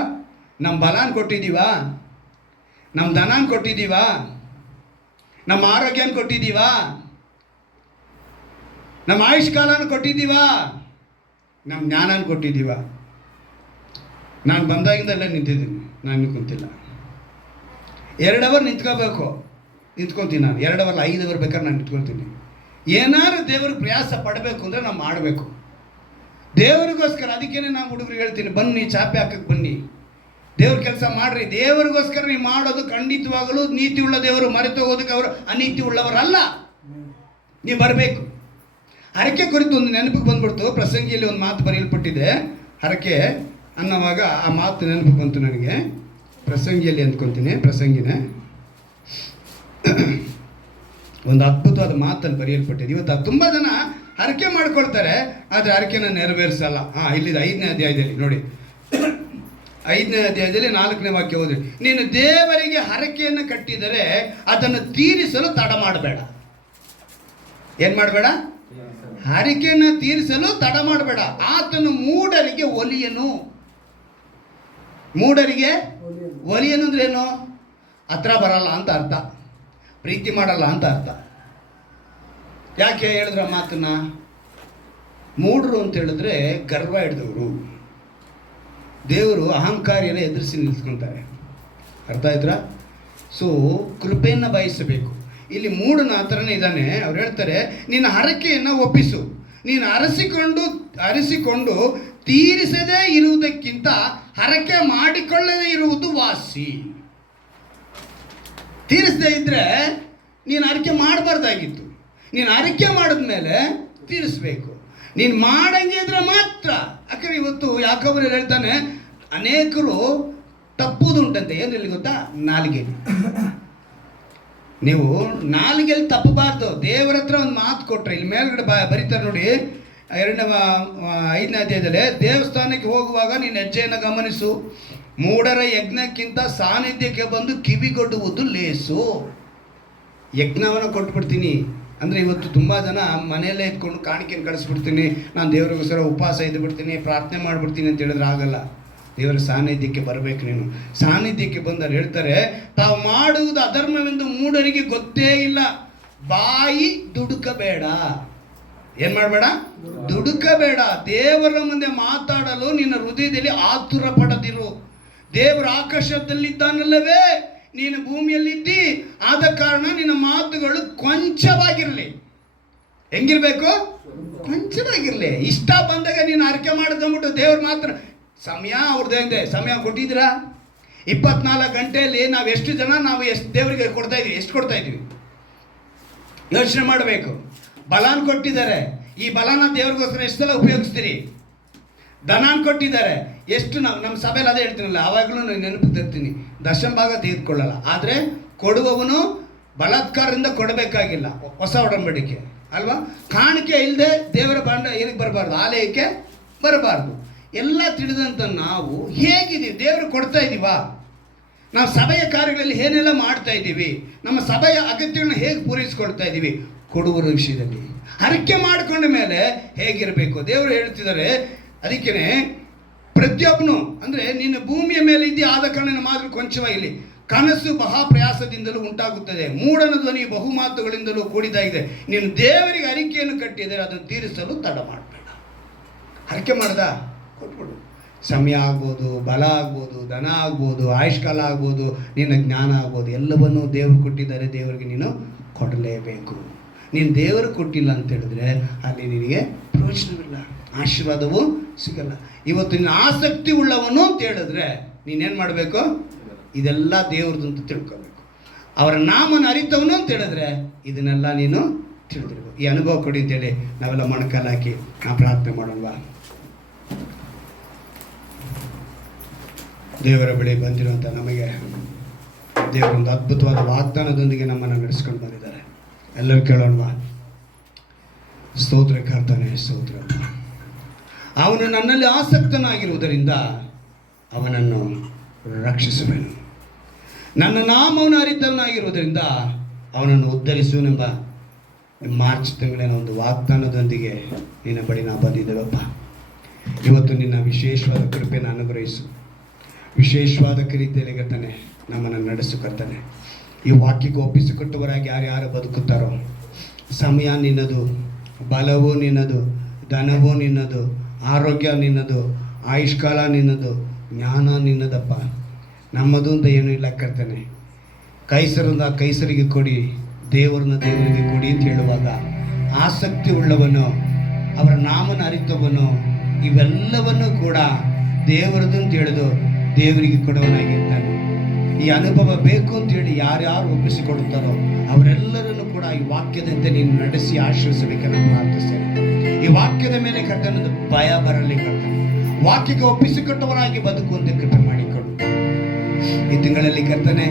ನಮ್ಮ ಬಲಾನ್ ಕೊಟ್ಟಿದ್ದೀವಾ? ನಮ್ಮ ಧನಾನ ಕೊಟ್ಟಿದ್ದೀವಾ? ನಮ್ಮ ಆರೋಗ್ಯನ ಕೊಟ್ಟಿದ್ದೀವಾ? ನಮ್ಮ ಆಯುಷ್ಕಾಲನ ಕೊಟ್ಟಿದ್ದೀವಾ? ನಮ್ಮ ಜ್ಞಾನನ ಕೊಟ್ಟಿದ್ದೀವಾ? ನಾನು ಬಂದಾಗಿಂದಲ್ಲೇ ನಿಂತಿದ್ದೀನಿ, ನಾನು ಕುಂತಿಲ್ಲ. 2 ಅವರ್ ನಿಂತ್ಕೋಬೇಕು, ನಿಂತ್ಕೊತೀನಿ ನಾನು. 2 ಅವರ್ 5 ಅವರ್ ಬೇಕಾದ್ರೆ ನಾನು ನಿಂತ್ಕೊಳ್ತೀನಿ. ಏನಾದ್ರು ದೇವ್ರಿಗೆ ಪ್ರಯಾಸ ಪಡಬೇಕು ಅಂದರೆ ನಾವು ಮಾಡಬೇಕು ದೇವರಿಗೋಸ್ಕರ. ಅದಕ್ಕೇನೆ ನಾವು ಹುಡುಗರಿಗೆ ಹೇಳ್ತೀನಿ, ಬನ್ನಿ ಚಾಪೆ ಹಾಕಕ್ಕೆ ಬನ್ನಿ, ದೇವ್ರ ಕೆಲಸ ಮಾಡ್ರಿ. ದೇವರಿಗೋಸ್ಕರ ನೀವು ಮಾಡೋದು ಖಂಡಿತವಾಗಲೂ ನೀತಿ ಉಳ್ಳ ದೇವರು. ಮರೆತು ಹೋಗೋದಕ್ಕೆ ಅವರು ಅನೀತಿ ಉಳ್ಳವರಲ್ಲ. ನೀವು ಬರಬೇಕು. ಹರಕೆ ಕುರಿತು ಒಂದು ನೆನಪಿಗೆ ಬಂದ್ಬಿಡ್ತು. ಪ್ರಸಂಗಿಯಲ್ಲಿ ಒಂದು ಮಾತು ಬರೆಯಲ್ಪಟ್ಟಿದೆ, ಹರಕೆ ಅನ್ನೋವಾಗ ಆ ಮಾತು ನೆನಪಿಗೆ ಬಂತು ನನಗೆ. ಪ್ರಸಂಗಿಯಲ್ಲಿ ಅಂದ್ಕೊತೀನಿ, ಪ್ರಸಂಗಿನೇ ಒಂದು ಅದ್ಭುತವಾದ ಮಾತಲ್ಲಿ ಬರೆಯಲ್ಪಟ್ಟಿದೆ. ಇವತ್ತು ತುಂಬ ಜನ ಹರಕೆ ಮಾಡ್ಕೊಳ್ತಾರೆ, ಆದರೆ ಹರಕೆನ ನೆರವೇರಿಸಲ್ಲ. ಇಲ್ಲಿದೆ 5ನೇ ಅಧ್ಯಾಯದಲ್ಲಿ ನೋಡಿ, 5ನೇ ಅಧ್ಯಾಯದಲ್ಲಿ 4ನೇ ವಾಕ್ಯ ಓದಿ. ನೀನು ದೇವರಿಗೆ ಹರಕೆಯನ್ನು ಕಟ್ಟಿದರೆ ಅದನ್ನು ತೀರಿಸಲು ತಡ ಮಾಡಬೇಡ. ಏನು ಮಾಡಬೇಡ? ಹರಕೆಯನ್ನು ತೀರಿಸಲು ತಡ ಮಾಡಬೇಡ. ಆತನು ಮೂಢರಿಗೆ ಒಲಿಯನು. ಮೂಢರಿಗೆ ಒಲಿಯನು ಅಂದ್ರೆ ಏನು? ಹತ್ರ ಬರಲ್ಲ ಅಂತ ಅರ್ಥ, ಪ್ರೀತಿ ಮಾಡಲ್ಲ ಅಂತ ಅರ್ಥ. ಯಾಕೆ ಹೇಳಿದ್ರ ಮಾತನ್ನ? ಮೂಢರು ಅಂತ ಹೇಳಿದ್ರೆ ಗರ್ವ ಹಿಡಿದವರು. ದೇವರು ಅಹಂಕಾರಿಯನ್ನು ಎದುರಿಸಿ ನಿಲ್ಸ್ಕೊತಾರೆ. ಅರ್ಥ ಆಯ್ತಾ? ಸೊ ಕೃಪೆಯನ್ನು ಬಯಸಬೇಕು. ಇಲ್ಲಿ ಮೂಢನ ಆ ಥರನೇ ಇದ್ದಾನೆ. ಅವ್ರು ಹೇಳ್ತಾರೆ, ನಿನ್ನ ಹರಕೆಯನ್ನು ಒಪ್ಪಿಸು. ನೀನು ಅರಸಿಕೊಂಡು ತೀರಿಸದೇ ಇರುವುದಕ್ಕಿಂತ ಹರಕೆ ಮಾಡಿಕೊಳ್ಳದೇ ಇರುವುದು ವಾಸಿ. ತೀರಿಸದೇ ಇದ್ದರೆ ನೀನು ಹರಕೆ ಮಾಡಬಾರ್ದಾಗಿತ್ತು. ನೀನು ಅರಿಕೆ ಮಾಡಿದ್ಮೇಲೆ ತೀರಿಸ್ಬೇಕು. ನೀನು ಮಾಡಂಗೆ ಇದ್ರೆ ಮಾತ್ರ. ಯಾಕಂದ್ರೆ ಇವತ್ತು ಯಾಕಂದ್ರೆ ಹೇಳ್ತಾನೆ, ಅನೇಕರು ತಪ್ಪುದುಂಟಂತೆ. ಏನಿಲ್ಲ ಗೊತ್ತಾ? ನಾಲಿಗೆಯಲ್ಲಿ. ನೀವು ನಾಲಿಗೆಯಲ್ಲಿ ತಪ್ಪಬಾರ್ದು. ದೇವರ ಹತ್ರ ಒಂದು ಮಾತು ಕೊಟ್ರೆ, ಇಲ್ಲಿ ಮೇಲ್ಗಡೆ ಬರೀತಾರೆ ನೋಡಿ, 5ನೇ ಅಧ್ಯಾಯದಲ್ಲಿ, ದೇವಸ್ಥಾನಕ್ಕೆ ಹೋಗುವಾಗ ನೀನು ಹೆಜ್ಜೆಯನ್ನು ಗಮನಿಸು, ಮೂಢರ ಯಜ್ಞಕ್ಕಿಂತ ಸಾನ್ನಿಧ್ಯಕ್ಕೆ ಬಂದು ಕಿವಿಗೊಡುವುದು ಲೇಸು. ಯಜ್ಞವನ್ನು ಕೊಟ್ಬಿಡ್ತೀನಿ ಅಂದರೆ, ಇವತ್ತು ತುಂಬ ಜನ ಮನೆಯಲ್ಲೇ ಇದ್ಕೊಂಡು ಕಾಣಿಕೆಯನ್ನು ಕಳಿಸ್ಬಿಡ್ತೀನಿ, ನಾನು ದೇವರಿಗೋಸ್ಕರ ಉಪವಾಸ ಇದ್ದುಬಿಡ್ತೀನಿ, ಪ್ರಾರ್ಥನೆ ಮಾಡಿಬಿಡ್ತೀನಿ ಅಂತ ಹೇಳಿದ್ರೆ ಆಗಲ್ಲ. ದೇವರ ಸಾನ್ನಿಧ್ಯಕ್ಕೆ ಬರಬೇಕು. ನೀನು ಸಾನ್ನಿಧ್ಯಕ್ಕೆ ಬಂದರೆ ಹೇಳ್ತಾರೆ, ತಾವು ಮಾಡುವುದು ಅಧರ್ಮವೆಂದು ಮೂಢರಿಗೆ ಗೊತ್ತೇ ಇಲ್ಲ. ಬಾಯಿ ದುಡುಕಬೇಡ. ಏನು ಮಾಡಬೇಡ? ದುಡುಕಬೇಡ. ದೇವರ ಮುಂದೆ ಮಾತಾಡಲು ನಿನ್ನ ಹೃದಯದಲ್ಲಿ ಆತುರ ಪಡದಿರು. ದೇವರ ಆಕಾಶದಲ್ಲಿದ್ದಾನಲ್ಲವೇ, ನೀನು ಭೂಮಿಯಲ್ಲಿದ್ದಿ, ಆದ ಕಾರಣ ನಿನ್ನ ಮಾತುಗಳು ಕೊಂಚವಾಗಿರಲಿ. ಹೆಂಗಿರ್ಬೇಕು? ಕೊಂಚವಾಗಿರಲಿ. ಇಷ್ಟ ಬಂದಾಗ ನೀನು ಅರಿಕೆ ಮಾಡ್ಕೊಂಬಿಟ್ಟು ದೇವ್ರ ಮಾತ್ರ ಸಮಯ ಅವ್ರದ್ದೇ ಸಮಯ ಕೊಟ್ಟಿದ್ದೀರಾ? 24 ಗಂಟೆಯಲ್ಲಿ ನಾವು ಎಷ್ಟು ದೇವರಿಗೆ ಕೊಡ್ತಾ ಇದ್ದೀವಿ? ಎಷ್ಟು ಕೊಡ್ತಾ ಇದ್ದೀವಿ? ಯೋಚನೆ ಮಾಡಬೇಕು. ಬಲಾನ್ ಕೊಟ್ಟಿದ್ದಾರೆ, ಈ ಬಲಾನ ದೇವ್ರಿಗೋಸ್ಕರ ಎಷ್ಟು ಸಲ ಉಪಯೋಗಿಸ್ತೀರಿ? ದನಾನ್ ಕೊಟ್ಟಿದ್ದಾರೆ, ಎಷ್ಟು ನಮ್ಮ ಸಭೆಯಲ್ಲಿ ಅದೇ ಹೇಳ್ತೀನಲ್ಲ, ಆವಾಗಲೂ ನೆನಪು ತರ್ತೀನಿ, ದಶಮ ಭಾಗ ತೆಗೆದುಕೊಳ್ಳಲ್ಲ. ಆದರೆ ಕೊಡುವವನು ಬಲಾತ್ಕಾರದಿಂದ ಕೊಡಬೇಕಾಗಿಲ್ಲ. ಹೊಸ ಒಡಂಬಡಿಕೆ ಅಲ್ವಾ? ಕಾಣಿಕೆ ಇಲ್ಲದೆ ದೇವರ ಬಾಂಡ ಏನಕ್ಕೆ ಬರಬಾರ್ದು? ಆಲಯಕ್ಕೆ ಬರಬಾರ್ದು. ಎಲ್ಲ ತಿಳಿದಂಥ ನಾವು ಹೇಗಿದ್ದೀವಿ? ದೇವರು ಕೊಡ್ತಾ ಇದ್ದೀವಾ? ನಾವು ಸಭೆಯ ಕಾರ್ಯಗಳಲ್ಲಿ ಏನೆಲ್ಲ ಮಾಡ್ತಾ ಇದ್ದೀವಿ? ನಮ್ಮ ಸಭೆಯ ಅಗತ್ಯಗಳನ್ನ ಹೇಗೆ ಪೂರೈಸ್ಕೊಳ್ತಾ ಇದ್ದೀವಿ? ಕೊಡುವರ ವಿಷಯದಲ್ಲಿ ಅರಿಕೆ ಮಾಡಿಕೊಂಡ ಮೇಲೆ ಹೇಗಿರಬೇಕು? ದೇವರು ಹೇಳ್ತಿದ್ದಾರೆ, ಅದಕ್ಕೇ ಪ್ರತಿಯೊಬ್ಬನು ಅಂದರೆ ನಿನ್ನ ಭೂಮಿಯ ಮೇಲೆ ಇದ್ದೀಯ, ಆದ ಕಾರಣ ಮಾತ್ರ ಕೊಂಚವಾಗಿ ಕನಸು ಮಹಾಪ್ರಯಾಸದಿಂದಲೂ ಉಂಟಾಗುತ್ತದೆ, ಮೂಢನ ಧ್ವನಿ ಬಹುಮಾತುಗಳಿಂದಲೂ ಕೂಡಿದಾಗಿದೆ. ನೀನು ದೇವರಿಗೆ ಅರಿಕೆಯನ್ನು ಕಟ್ಟಿದರೆ ಅದನ್ನು ತೀರಿಸಲು ತಡ ಮಾಡಬೇಡ. ಅರಿಕೆ ಮಾಡ್ದ ಕೊಟ್ಬಿಡು. ಸಮಯ ಆಗ್ಬೋದು, ಬಲ ಆಗ್ಬೋದು, ಧನ ಆಗ್ಬೋದು, ಆಯುಷ್ಕಾಲ ಆಗ್ಬೋದು, ನಿನ್ನ ಜ್ಞಾನ ಆಗ್ಬೋದು, ಎಲ್ಲವನ್ನೂ ದೇವರು ಕೊಟ್ಟಿದ್ದಾರೆ. ದೇವರಿಗೆ ನೀನು ಕೊಡಲೇಬೇಕು. ನೀನು ದೇವರು ಕೊಟ್ಟಿಲ್ಲ ಅಂತ ಹೇಳಿದ್ರೆ ಅಲ್ಲಿ ನಿನಗೆ ಪ್ರಯೋಜನವಿಲ್ಲ, ಆಶೀರ್ವಾದವೂ ಸಿಗಲ್ಲ. ಇವತ್ತು ನಿನ್ನ ಆಸಕ್ತಿ ಉಳ್ಳವನು ಅಂತ ಹೇಳಿದ್ರೆ ನೀನೇನು ಮಾಡಬೇಕು? ಇದೆಲ್ಲ ದೇವ್ರದ್ದು ಅಂತ ತಿಳ್ಕೊಬೇಕು. ಅವರ ನಾಮನ ಅರಿತವನು ಅಂತ ಹೇಳಿದ್ರೆ ಇದನ್ನೆಲ್ಲ ನೀನು ತಿಳಿದಿರ್ಬೇಕು. ಈ ಅನುಭವ ಕೊಡಿ ಅಂತೇಳಿ ನಾವೆಲ್ಲ ಮೊಣಕಾಲು ಹಾಕಿ ನಾವು ಪ್ರಾರ್ಥನೆ ಮಾಡೋಣವಾ? ದೇವರ ಬಳಿ ಬಂದಿರುವಂಥ ನಮಗೆ ದೇವರೊಂದು ಅದ್ಭುತವಾದ ವಾಗ್ದಾನದೊಂದಿಗೆ ನಮ್ಮನ್ನು ನಡೆಸ್ಕೊಂಡು ಬಂದಿದ್ದಾರೆ. ಎಲ್ಲರೂ ಕೇಳೋಣವಾ? ಸ್ತೋತ್ರ ಕರ್ತನೇ, ಸ್ತೋತ್ರ. ಅವನು ನನ್ನಲ್ಲಿ ಆಸಕ್ತನಾಗಿರುವುದರಿಂದ ಅವನನ್ನು ರಕ್ಷಿಸುವೆನು. ನನ್ನ ನಾಮವನ್ನು ಅರಿತವನಾಗಿರುವುದರಿಂದ ಅವನನ್ನು ಉದ್ಧರಿಸುವನೆಂಬ ಮಾರ್ಚ್ ತಿಂಗಳಿನ ಒಂದು ವಾಗ್ದಾನದೊಂದಿಗೆ ನಿನ್ನ ಬಳಿ ನಾವು ಬಂದಿದ್ದೇವಪ್ಪ. ಇವತ್ತು ನಿನ್ನ ವಿಶೇಷವಾದ ಕೃಪೆಯನ್ನು ಅನುಗ್ರಹಿಸು. ವಿಶೇಷವಾದ ರೀತಿಯಲ್ಲಿ ಕರ್ತನೆ ನಮ್ಮನ್ನು ನಡೆಸು ಕರ್ತನೆ. ಈ ವಾಕ್ಯಕ್ಕೆ ಒಪ್ಪಿಸಿಕೊಟ್ಟವರಾಗಿ ಯಾರ್ಯಾರು ಬದುಕುತ್ತಾರೋ, ಸಮಯ ನಿನ್ನದು, ಬಲವೂ ನಿನ್ನದು, ಧನವೂ ನಿನ್ನದು, ಆರೋಗ್ಯ ನಿನ್ನದು, ಆಯುಷ್ಕಾಲ ನಿನ್ನದು, ಜ್ಞಾನ ನಿನ್ನದಪ್ಪ. ನಮ್ಮದು ಅಂತ ಏನೂ ಇಲ್ಲ ಕರ್ತನೆ. ಕೈಸರನ್ನ ಕೈಸರಿಗೆ ಕೊಡಿ, ದೇವರನ್ನ ದೇವರಿಗೆ ಕೊಡಿ ಅಂತ ಹೇಳುವಾಗ ಆಸಕ್ತಿ ಉಳ್ಳವನು, ಅವರ ನಾಮನ ಅರಿತವನು, ಇವೆಲ್ಲವನ್ನು ಕೂಡ ದೇವರದು ಅಂತ ಹೇಳಿದು ದೇವರಿಗೆ ಕೊಡುವನಾಗಿರ್ತಾನೆ. ಈ ಅನುಭವ ಬೇಕು ಅಂತೇಳಿ ಯಾರ್ಯಾರು ಒಪ್ಪಿಸಿಕೊಡುತ್ತಾರೋ ಅವರೆಲ್ಲರನ್ನು ಕೂಡ ಈ ವಾಕ್ಯದಂತೆ ನೀನು ನಡೆಸಿ ಆಶ್ರಯಿಸಬೇಕನ್ನು ಪ್ರಾರ್ಥಿಸ್ತೇನೆ. ಈ ವಾಕ್ಯದ ಮೇಲೆ ಕರ್ತನದು ಭಯ ಬರಲಿ ಕರ್ತನೆ. ವಾಕ್ಯಕ್ಕೆ ಒಪ್ಪಿಸಿಕೊಟ್ಟವನಾಗಿ ಬದುಕುವಂತೆ ಕೃಪೆ ಮಾಡಿಕೊಡು. ಈ ತಿಂಗಳಲ್ಲಿ ಕರ್ತನೆ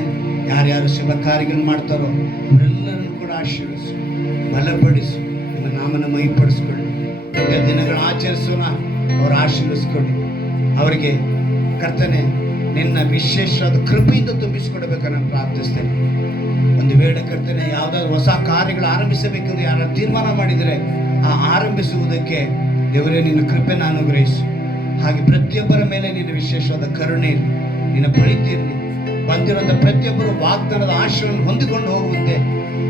ಯಾರ್ಯಾರು ಶುಭ ಕಾರ್ಯಗಳನ್ನು ಮಾಡ್ತಾರೋ ಅವರೆಲ್ಲರನ್ನು ಕೂಡ ಆಶೀರ್ವದಿಸು, ಬಲಪಡಿಸು, ನಿಮ್ಮ ನಾಮನ ಮಹಿಪಡಿಸ್ಕೊಳ್ಳಿ. ದಿನಗಳು ಆಚರಿಸೋಣ, ಅವರು ಆಶೀರ್ವದಿಸ್ಕೊಳ್ಳಿ. ಅವರಿಗೆ ಕರ್ತನೆ ನಿನ್ನ ವಿಶೇಷವಾದ ಕೃಪೆಯಿಂದ ತುಂಬಿಸಿಕೊಡಬೇಕನ್ನು ನಾನು ಪ್ರಾರ್ಥಿಸ್ತೇನೆ. ಒಂದು ವೇಳೆ ಕರ್ತನೆ ಯಾವುದಾದ್ರು ಹೊಸ ಕಾರ್ಯಗಳು ಆರಂಭಿಸಬೇಕೆಂದು ಯಾರು ತೀರ್ಮಾನ ಮಾಡಿದರೆ ಆ ಆರಂಭಿಸುವುದಕ್ಕೆ ದೇವರೇ ನಿನ್ನ ಕೃಪೆಯನ್ನು ಅನುಗ್ರಹಿಸು. ಹಾಗೆ ಪ್ರತಿಯೊಬ್ಬರ ಮೇಲೆ ನಿನ್ನ ವಿಶೇಷವಾದ ಕರುಣೆ ಇರಲಿ, ನಿನ್ನ ಪ್ರೀತಿ ಇರಲಿ. ಬಂದಿರುವಂಥ ಪ್ರತಿಯೊಬ್ಬರು ವಾಗ್ದಾನದ ಆಶ್ರಯವನ್ನು ಹೊಂದಿಕೊಂಡು ಹೋಗುವಂತೆ,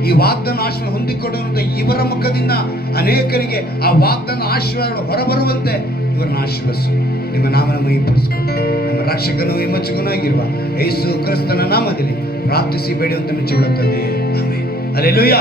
ಈ ವಾಗ್ದಾನ ಆಶ್ರಯ ಹೊಂದಿಕೊಂಡಂತೆ ಇವರ ಮುಖದಿಂದ ಅನೇಕರಿಗೆ ಆ ವಾಗ್ದಾನ ಆಶೀರ್ವಾದಗಳು ಹೊರಬರುವಂತೆ ಇವರನ್ನು ಆಶೀರ್ವದಿಸು. ನಿಮ್ಮ ನಾಮನ ಮಹಿಪಡಿಸಿಕೊಂಡು ನಮ್ಮ ರಕ್ಷಕನೂ ವಿಮೋಚಕನೂ ಆಗಿರುವ ಯೇಸು ಕ್ರಿಸ್ತನ ನಾಮದಲ್ಲಿ ಪ್ರಾರ್ಥಿಸಿ ಬೇಡುವಂತ ಮೆಚ್ಚಿಕೊಳ್ಳುತ್ತದೆ. ಆಮೆನ್. ಹಲ್ಲೆಲೂಯಾ.